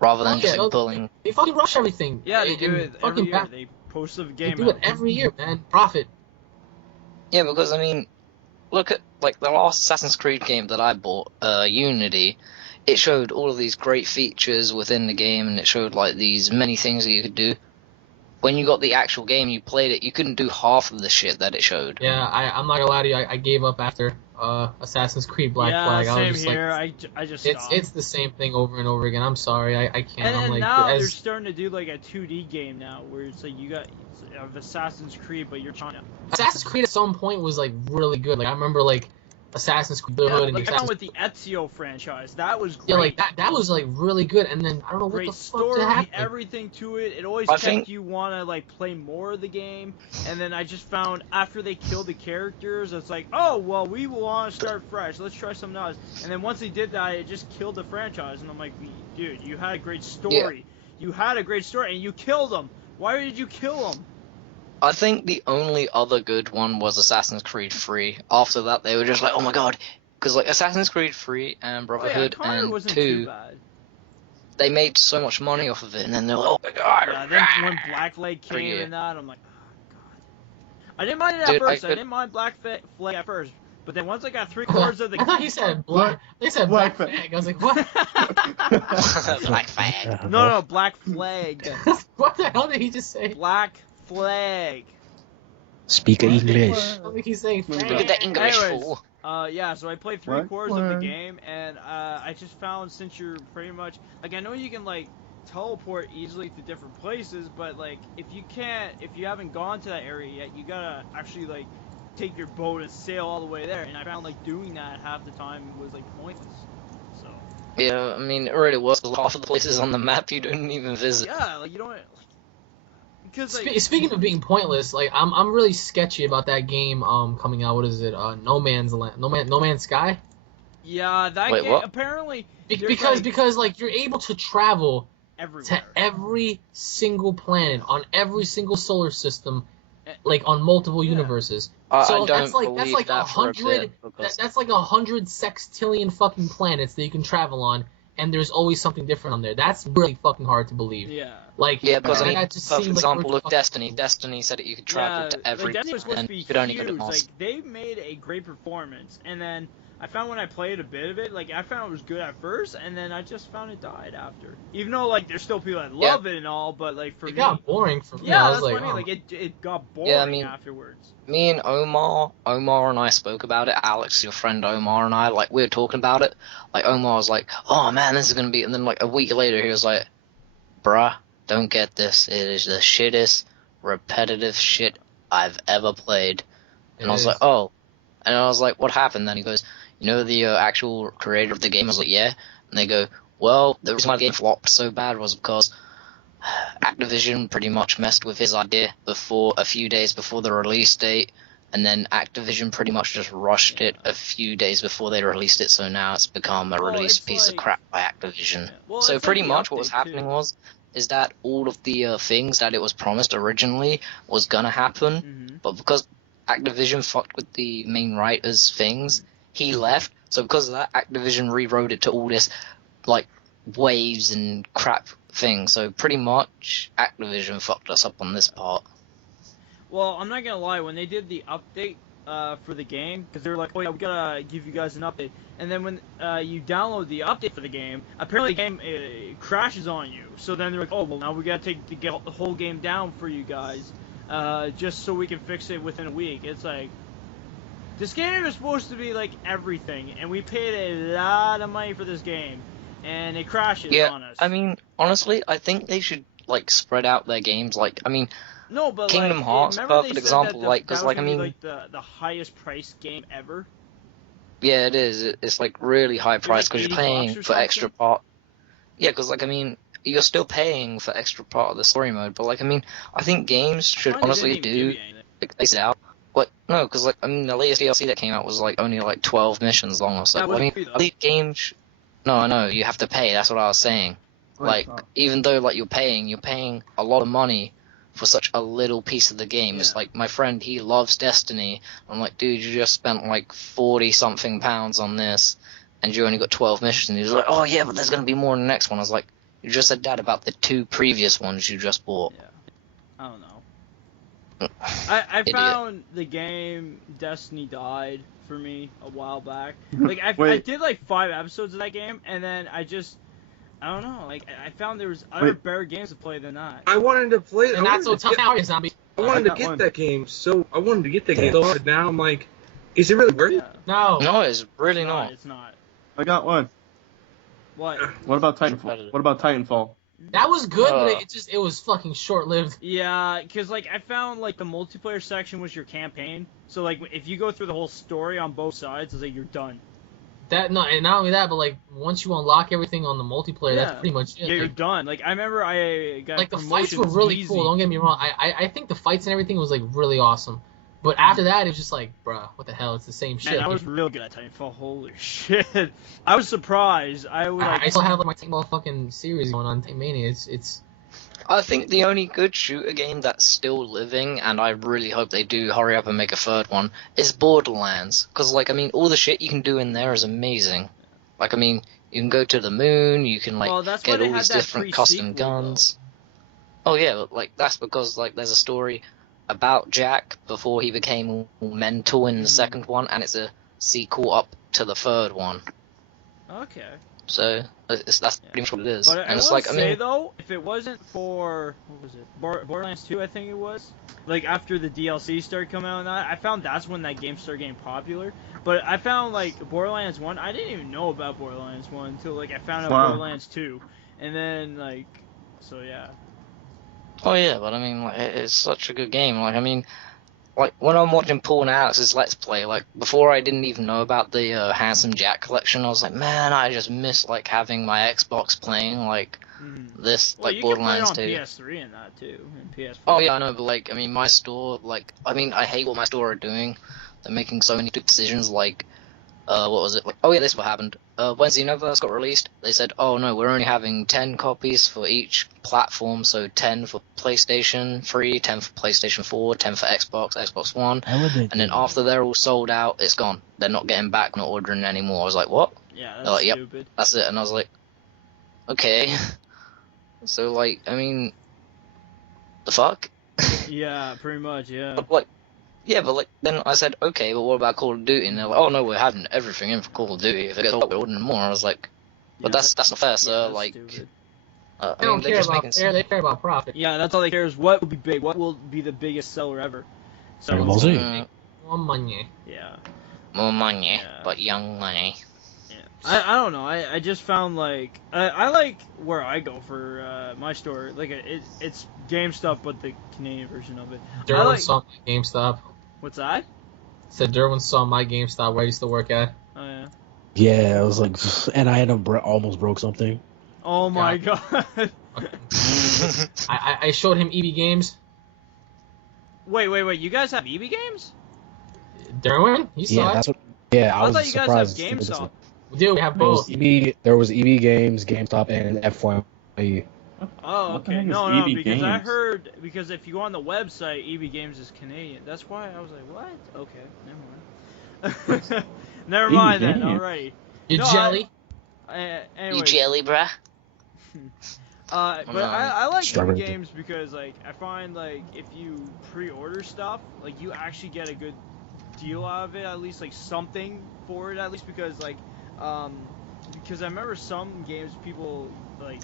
rather than Oh, just yeah, like pulling? They fucking rush everything. Yeah, they And do it every fucking year. back- They post a They game do it out. every year, man. Profit. Yeah, because I mean, look at like the last Assassin's Creed game that I bought, Unity. It showed all of these great features within the game, and it showed like these many things that you could do. When you got the actual game, you played it, you couldn't do half of the shit that it showed. Yeah, I'm not gonna lie to you. I gave up after Assassin's Creed Black yeah, Flag. I same was just here. like, I just it's stopped. it's the same thing over and over again. I'm sorry, I can't. And, I'm like, now they're as, starting to do like a 2D game now, where it's like you got Assassin's Creed, but you're China. Assassin's Creed at some point was like really good. Like I remember like Assassin's Creed Yeah, Brotherhood and like I Assassin's found with the Ezio franchise, that was great. yeah, like that was like really good. And then I don't know what Great the fuck story, happened. everything to it. It always I kept think- you wanna like play more of the game. And then I just found after they killed the characters, it's like, oh well, we want to start fresh. Let's try something else. And then once they did that, it just killed the franchise. And I'm like, dude, you had a great story. You had a great story, and you killed them. Why did you kill them? I think the only other good one was Assassin's Creed 3. After that, they were just like, oh my god. Because like Assassin's Creed 3 and Brotherhood Connor and wasn't 2, too bad. they made so much money off of it, and then they're like, oh my god. Yeah, then when Black Flag For came you. and that, I'm like, oh god. I didn't mind it at Dude, I first. I could- didn't mind Black Flag at first. But then once I got 3/4 of the I thought he said black. They said Black Black Flag. I was like, what? Black Flag. Yeah, No, Black Flag. What the hell did he just say? Black Flag. Speak English. I don't think he's saying Look flag. at that English Anyways, fool. Yeah, so I played Black 3/4 of the Flag. game, and I just found since you're pretty much like I know you can like teleport easily to different places, but like if you haven't gone to that area yet, you gotta actually like take your boat and sail all the way there. And I found like doing that half the time was like pointless. So Yeah, I memean, it really was. Half of the places on the map you didn't even visit. yeah, like you don't. because like, Speaking of being pointless, like I'm really sketchy about that game coming out. What is it? No Man's Land, No Man's Sky. yeah, that Wait, game what? apparently Because like you're able to travel everywhere. to every single planet on every single solar system, like on multiple universes. I So don't that's like believe that for a 100. bit, because That's like 100 sextillion fucking planets that you can travel on, and there's always something different on there. That's really fucking hard to believe. Yeah. Like yeah, because I mean, that just perfect seems like example, we're look, fucking- Destiny. Destiny said that you could travel to every like, Destiny was supposed to and be you could only go huge. to Mars. Like they made a great performance, and then I found when I played a bit of it, like I found it was good at first, and then I just found it died after. Even though like there's still people that love it and all, but like for It me, got boring for me. yeah, I that's was what like, I mean. oh. Like it got boring Yeah, I mean- afterwards. Me and Omar and I spoke about it. Alex, your friend Omar and I, like, we were talking about it. Like, Omar was like, oh man, this is gonna be, and then like a week later he was like, bruh, don't get this. It is the shittest, repetitive shit I've ever played. And It I was is. like, oh. And I was like, what happened? Then he goes, you know the actual creator of the game? I was like, yeah. And they go, well, the reason why the game flopped so bad was because Activision pretty much messed with his idea a few days before the release date, and then Activision pretty much just rushed it a few days before they released it, so now it's become a Well, release it's piece like- of crap by Activision. Yeah. Well, So it's pretty like the much what was update, happening too. is that all of the things that it was promised originally was gonna happen, Mhm. but because Activision fucked with the main writer's things, he left. So because of that, Activision rewrote it to all this like waves and crap things. So pretty much Activision fucked us up on this part. Well, I'm not gonna lie. When they did the update for the game, because they're like, oh yeah, we gotta give you guys an update, and then when you download the update for the game, apparently the game crashes on you. So then they're like, oh well, now we gotta take the whole game down for you guys, just so we can fix it within a week. It's like, this game is supposed to be like everything, and we paid a lot of money for this game, and it crashes on us. I mean, honestly, I think they should like spread out their games. Like, I mean, no, but Kingdom like, Hearts, remember they perfect said that example, the- like, that 'cause, was like, gonna I be, mean- like the highest priced game ever. yeah, it is. It's like really high price because like you're 80 paying bucks or for extra something? part. Yeah, because like I mean, you're still paying for extra part of the story mode. But like I mean, I think games should Fine, they honestly didn't even give do you anything. like lace it out. What? No, because like I mean, the latest DLC that came out was like only like 12 missions long or so. That I mean, wasn't free, though. I think games. No, I know you have to pay. That's what I was saying. Like, even though like you're paying a lot of money for such a little piece of the game. It's Yeah. like my friend, he loves Destiny. I'm like, dude, you just spent like 40 something pounds on this, and you only got 12 missions. And he was like, oh yeah, but there's gonna be more in the next one. I was like, you just said that about the 2 previous ones you just bought. Yeah. I don't know. I Idiot. found the game Destiny died for me a while back. Like I Wait. did like 5 episodes of that game, and then I don't know. Like I found there was other Wait. better games to play than that. I wanted to play it. And that's what I Tower Zombie. wanted I to got get one. that game. So I wanted to get that game. So hard. Now I'm like, is it really worth it? Yeah. No. No, it's really It's not. It's not. I got one. What? What about Titanfall? Competitive. What about Titanfall? That was good, but Uh. it was fucking short lived. Yeah, because like I found like the multiplayer section was your campaign. So like if you go through the whole story on both sides, it's like you're done. And not only that, but like once you unlock everything on the multiplayer, Yeah. that's pretty much it. Yeah, you're Like, done. Like I remember I got like the fights were promotions really easy. cool. Don't get me wrong. I think the fights and everything was like really awesome. But after that, it was just like, bruh, what the hell? It's the same shit. Man, I was real good at Titanfall. Holy shit! I was surprised. I was like, I still have like my Titanfall fucking series going on Tank Mania. It's I think the only good shooter game that's still living, and I really hope they do hurry up and make a third one, is Borderlands. Because, like, I mean, all the shit you can do in there is amazing. Like, I mean, you can go to the moon, you can, like, well, that's why get they all had these that different custom pre-sequel, guns. Oh, yeah, but, like, that's because, like, there's a story about Jack before he became all mental in the second one, and it's a sequel up to the third one. though. Okay. So, that's pretty much what it is. But and I it's will like, I say mean, though, if it wasn't for what was it, Borderlands 2, I think it was. Like after the DLC started coming out, and that, I found that's when that game started getting popular. But I found like Borderlands 1, I didn't even know about Borderlands 1 until like I found out Wow. Borderlands 2, and then like, so yeah. oh yeah, but I mean, like, it's such a good game. Like, I mean, like when I'm watching Paul and Alex's Let's Play, like before I didn't even know about the Handsome Jack collection, I was like, man, I just miss like having my Xbox playing like this, Well, like you Borderlands can play 2. it on PS3 and that too, and PS4. Oh yeah, I know, but like, I mean, my store, like, I mean, I hate what my store are doing. They're making so many stupid decisions, like, what was it? Like, oh yeah, this is what happened. When Xenoverse got released, they said, oh no, we're only having 10 copies for each platform, so 10 for PlayStation 3, 10 for PlayStation 4, 10 for Xbox, Xbox One, and then after they're all sold out, it's gone. They're not getting back, not ordering anymore. I was like, what? Yeah, They're that's like, yep, stupid. that's it. And I was like, okay. So, like, I mean, the fuck? Yeah, pretty much, yeah. But, like, yeah, but like then I said, okay, but what about Call of Duty? And they're like, oh no, we're having everything in for Call of Duty. If it gets sold, we're ordering more. I was like, but Yeah, that's not fair, sir. that's like, stupid. I They don't mean, they're care just about making. fair, they care about profit. Yeah, that's all they care is what will be big, what will be the biggest seller ever. So Dragon Ball Z. More money. yeah. More money, Yeah. but young money. I don't know. I just found like I like where I go for my store. Like it's GameStop, but the Canadian version of it. Derwin like- saw my GameStop. What's that? Said Derwin saw my GameStop where I used to work at. Oh yeah. Yeah, I was like, and I ended up almost broke something. Oh my god. I showed him EB Games. Wait. You guys have EB Games? Derwin, you saw Yeah, it? that's what. Yeah, I I was thought you guys have surprised. GameStop. Dude, we have There was both. there was EB Games, GameStop, and FYE. Oh, What the okay. heck is No, EB because I Games? heard if you go on the website, EB Games is Canadian. That's why I was like, what? Okay, never mind. Never mind then. Games. Alrighty. You No, jelly? Anyway, You jelly, bruh? but I like EB Strawberry. Games because like I find like if you pre-order stuff, like you actually get a good deal out of it, at least like something for it, at least because like because I remember some games people like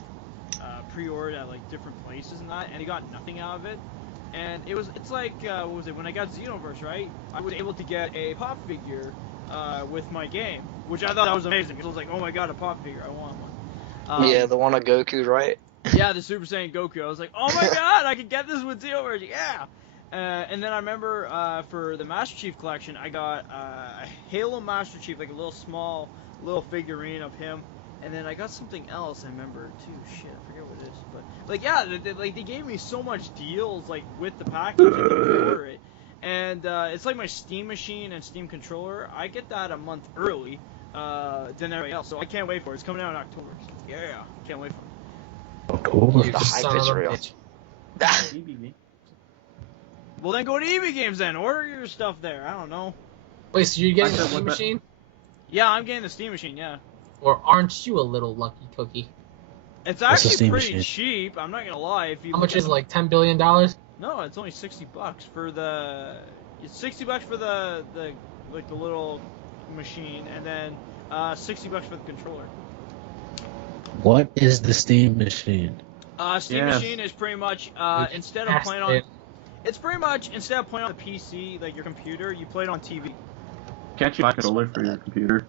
pre-ordered at like different places and that, and they got nothing out of it. And it's like what was it, when I got Xenoverse, right? I was able to get a pop figure with my game, which I thought that was amazing because I was like, oh my god, a pop figure, I want one. Yeah, the one of Goku, right? Yeah, the Super Saiyan Goku. I was like, oh my god, I can get this with Xenoverse, yeah! And then I remember for the Master Chief collection, I got a Halo Master Chief, like a little figurine of him. And then I got something else I remember too. Shit, I forget what it is. But like, yeah, they gave me so much deals like with the package. I could order it, and it's like my Steam machine and Steam controller. I get that a month early than everybody else, so I can't wait for it. It's coming out in October. So, yeah, can't wait for it. October. You the son hype is of a real. bitch. Well, then go to EB Games then. Order your stuff there. I don't know. Wait, so you're getting I the said Steam what the- machine? Yeah, I'm getting the Steam machine. Yeah, Or aren't you a little lucky cookie? it's What's the actually Steam pretty machine? cheap. I'm not gonna lie. If you How look much at is it, like $10 billion? No, it's only $60 for the. It's $60 for the like the little machine, and then $60 for the controller. What is the Steam machine? Steam Yes. machine is pretty much instead of playing on. It's pretty much instead of playing on the PC, like your computer, you play it on TV. Can't you buy a controller for your computer?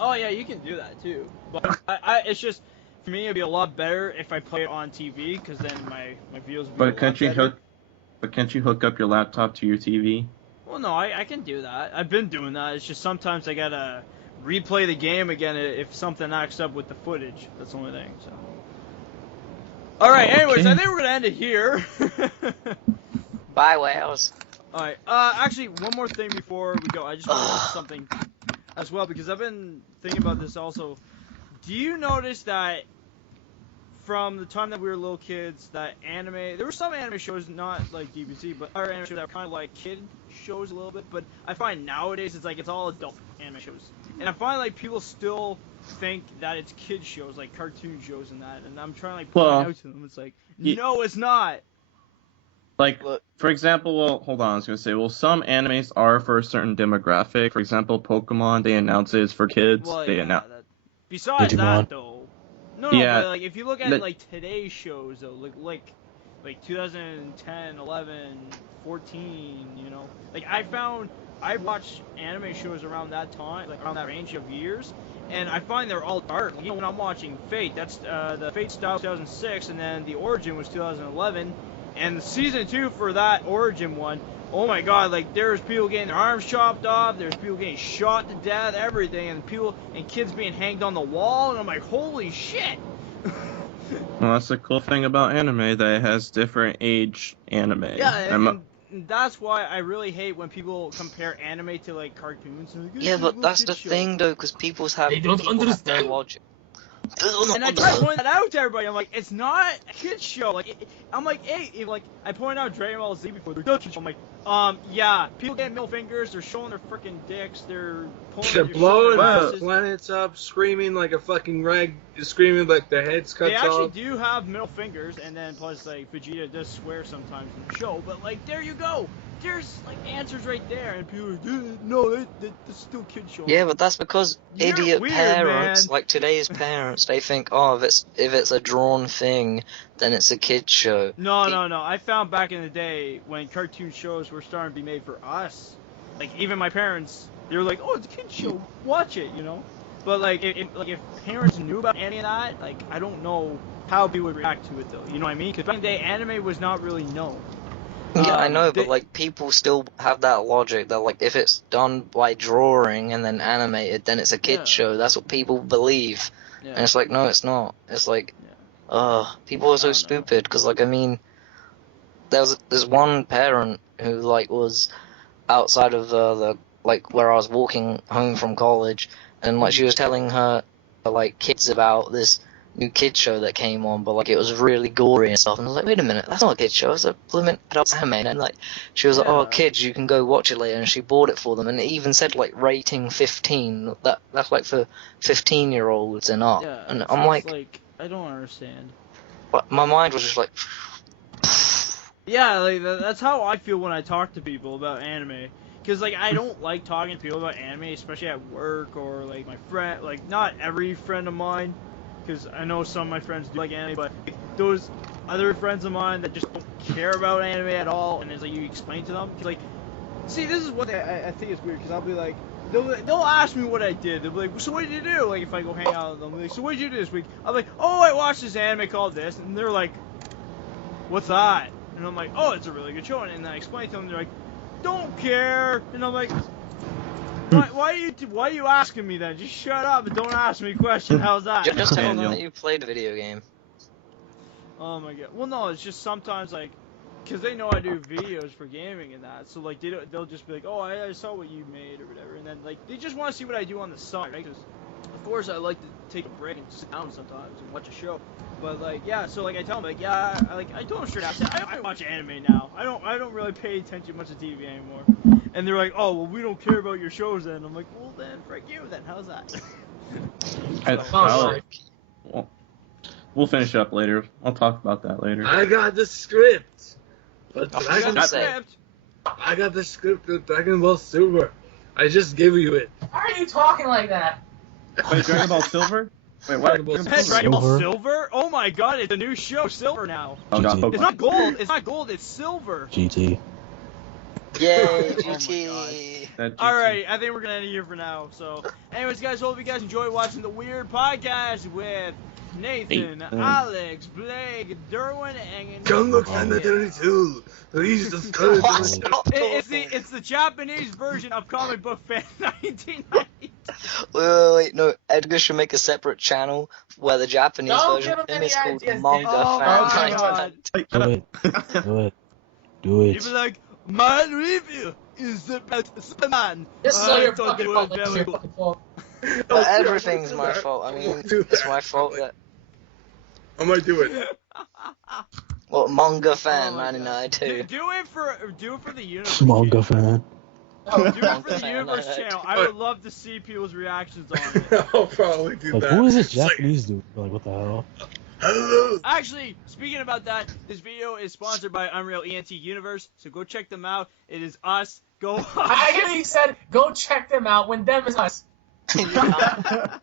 Oh yeah, you can do that too. But it's just for me it'd be a lot better if I play it on TV because then my views would be a But lot can't you better. hook up your laptop to your TV? Well, no, I can do that. I've been doing that. It's just sometimes I gotta replay the game again if something acts up with the footage. That's the only thing. So. All right. Anyways, I Okay. think we're gonna end it here. Bye, whales. All right. Actually, one more thing before we go. I just want to mention something as well because I've been thinking about this also. Do you notice that from the time that we were little kids, that anime, there were some anime shows, not like DBZ, but other anime shows that were kind of like kid shows a little bit, but I find nowadays it's all adult anime shows. And I find like people still think that it's kid shows, like cartoon shows and that, and I'm trying to like point Well, out to them, it's like, no, it's not. Like, Look. for example, well, hold on, I was gonna say, well, some animes are for a certain demographic. For example, Pokemon, they announce it's for kids. Well, They yeah, announce. besides Digimon. that though, no, Yeah. but like if you look at But- like today's shows though, like 2010, 11, 14, you know, like I watched anime shows around that time, like around that range of years, and I find they're all dark. You know, when I'm watching Fate, that's the Fate style 2006, and then the Origin was 2011, And season 2 for that Origin one, oh my god, like there's people getting their arms chopped off, there's people getting shot to death, everything, and kids being hanged on the wall, and I'm like, holy shit. Well, that's the cool thing about anime, that it has different age anime. Yeah, and that's why I really hate when people compare anime to like cartoons. Like, Yeah, but that's the thing though, because people have no logic. And I try to point that out to everybody. I'm like, it's not a kid's show. Like, I'm like, hey, I pointed out Dragon Ball Z before. I'm like, yeah, people get middle fingers. They're showing their freaking dicks. They're blowing the planets up, screaming like a fucking rag, screaming like their heads cut off. They actually do have middle fingers, and then plus like Vegeta does swear sometimes in the show. But like, there you go. There's like answers right there, and people are like, no, that's still kid show. Yeah, but that's because idiot weird, parents, man. like today's parents, they think, oh, if it's a drawn thing, then it's a kid show. No. I found back in the day when cartoon shows were starting to be made for us, like even my parents, they were like, oh, it's a kid show, watch it, you know. But like if parents knew about any of that, like I don't know how people would react to it though. You know what I mean? Because back in the day, anime was not really known. Yeah, I know, but like people still have that logic that like if it's done by drawing and then animated, then it's a kid show. That's what people believe, and it's like no, it's not. It's like, people are so stupid because like I mean, there's one parent who like was outside of the like where I was walking home from college, and like she was telling her like kids about this new kid show that came on, but like it was really gory and stuff, and I was like, wait a minute, that's not a kid show, it's a blooming adult anime. And like she was like, oh kids, you can go watch it later, and she bought it for them, and it even said like rating 15, that's like for 15-year-olds and up. Yeah, and I'm like I don't understand. But my mind was just like yeah, like that's how I feel when I talk to people about anime. Because, like, I don't like talking to people about anime, especially at work or, like, my friend, like, not every friend of mine, because I know some of my friends do like anime, but those other friends of mine that just don't care about anime at all, and it's like you explain to them, 'cause, like, see, this is what I think is weird, because I'll be like, they'll ask me what I did, they'll be like, so what did you do? Like, if I go hang out with them, they'll be like, so what did you do this week? I'm like, oh, I watched this anime called this, and they're like, what's that? And I'm like, oh, it's a really good show, and then I explain to them, they're like, don't care, and I'm like, why are you asking me then? Just shut up and don't ask me questions. How's that? just tell them that you played a video game. Oh my god. Well, no, it's just sometimes like, cause they know I do videos for gaming and that, so like they'll just be like, oh, I saw what you made or whatever, and then like they just want to see what I do on the side, right? Because of course I like to take a break and sit down sometimes and watch a show. But like, yeah, so like I tell them like, yeah, I told them straight out, I watch anime now. I don't really pay attention much to TV anymore. And they're like, oh, well, we don't care about your shows then. I'm like, well then, frick you then. How's that? We'll finish up later. I'll talk about that later. I got the script. But I got the script of Dragon Ball Super. I just gave you it. Why are you talking like that? Wait, Dragon Ball Silver? Wait, what? Dragon Ball Silver? Oh my god, it's a new show, Silver now. Oh god, it's not gold. It's not gold. It's silver. GT. Yay, GT. Alright, I think we're gonna end it here for now. So, anyways, guys, hope you guys enjoyed watching the Weird Podcast with Nathan, Alex, Blake, Derwin, and Jungle Thunder 32. It's the Japanese version of Comic Book Fan 1990. Wait, no. Edgar should make a separate channel where the Japanese version of him is called Manga Fan. Do it. You'd be like, my review is about Superman. This is all your fucking fault. Everything's my fault. I mean, it's my fault that. I might do it. Well, Manga Fan 99 too. Do it for the universe. Manga Fan. Do it for the universe channel. I would love to see people's reactions on it. I'll probably do like, that. Who is this Japanese dude? Like, what the hell? Hello. Actually, speaking about that, this video is sponsored by Unreal ENT Universe, so go check them out. It is us. Go. I actually said go check them out when them is us. Yeah,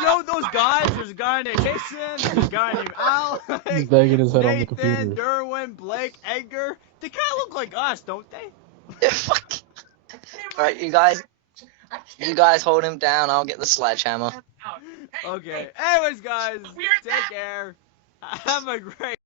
yo, those guys. There's a guy named Jason. There's a guy named Al. He's banging his head on the Nathan, computer. Derwin, Blake, Edgar. They kind of look like us, don't they? Yeah, fuck. Alright, you guys hold him down. I'll get the sledgehammer. Okay. Anyways, guys, take care. Have a great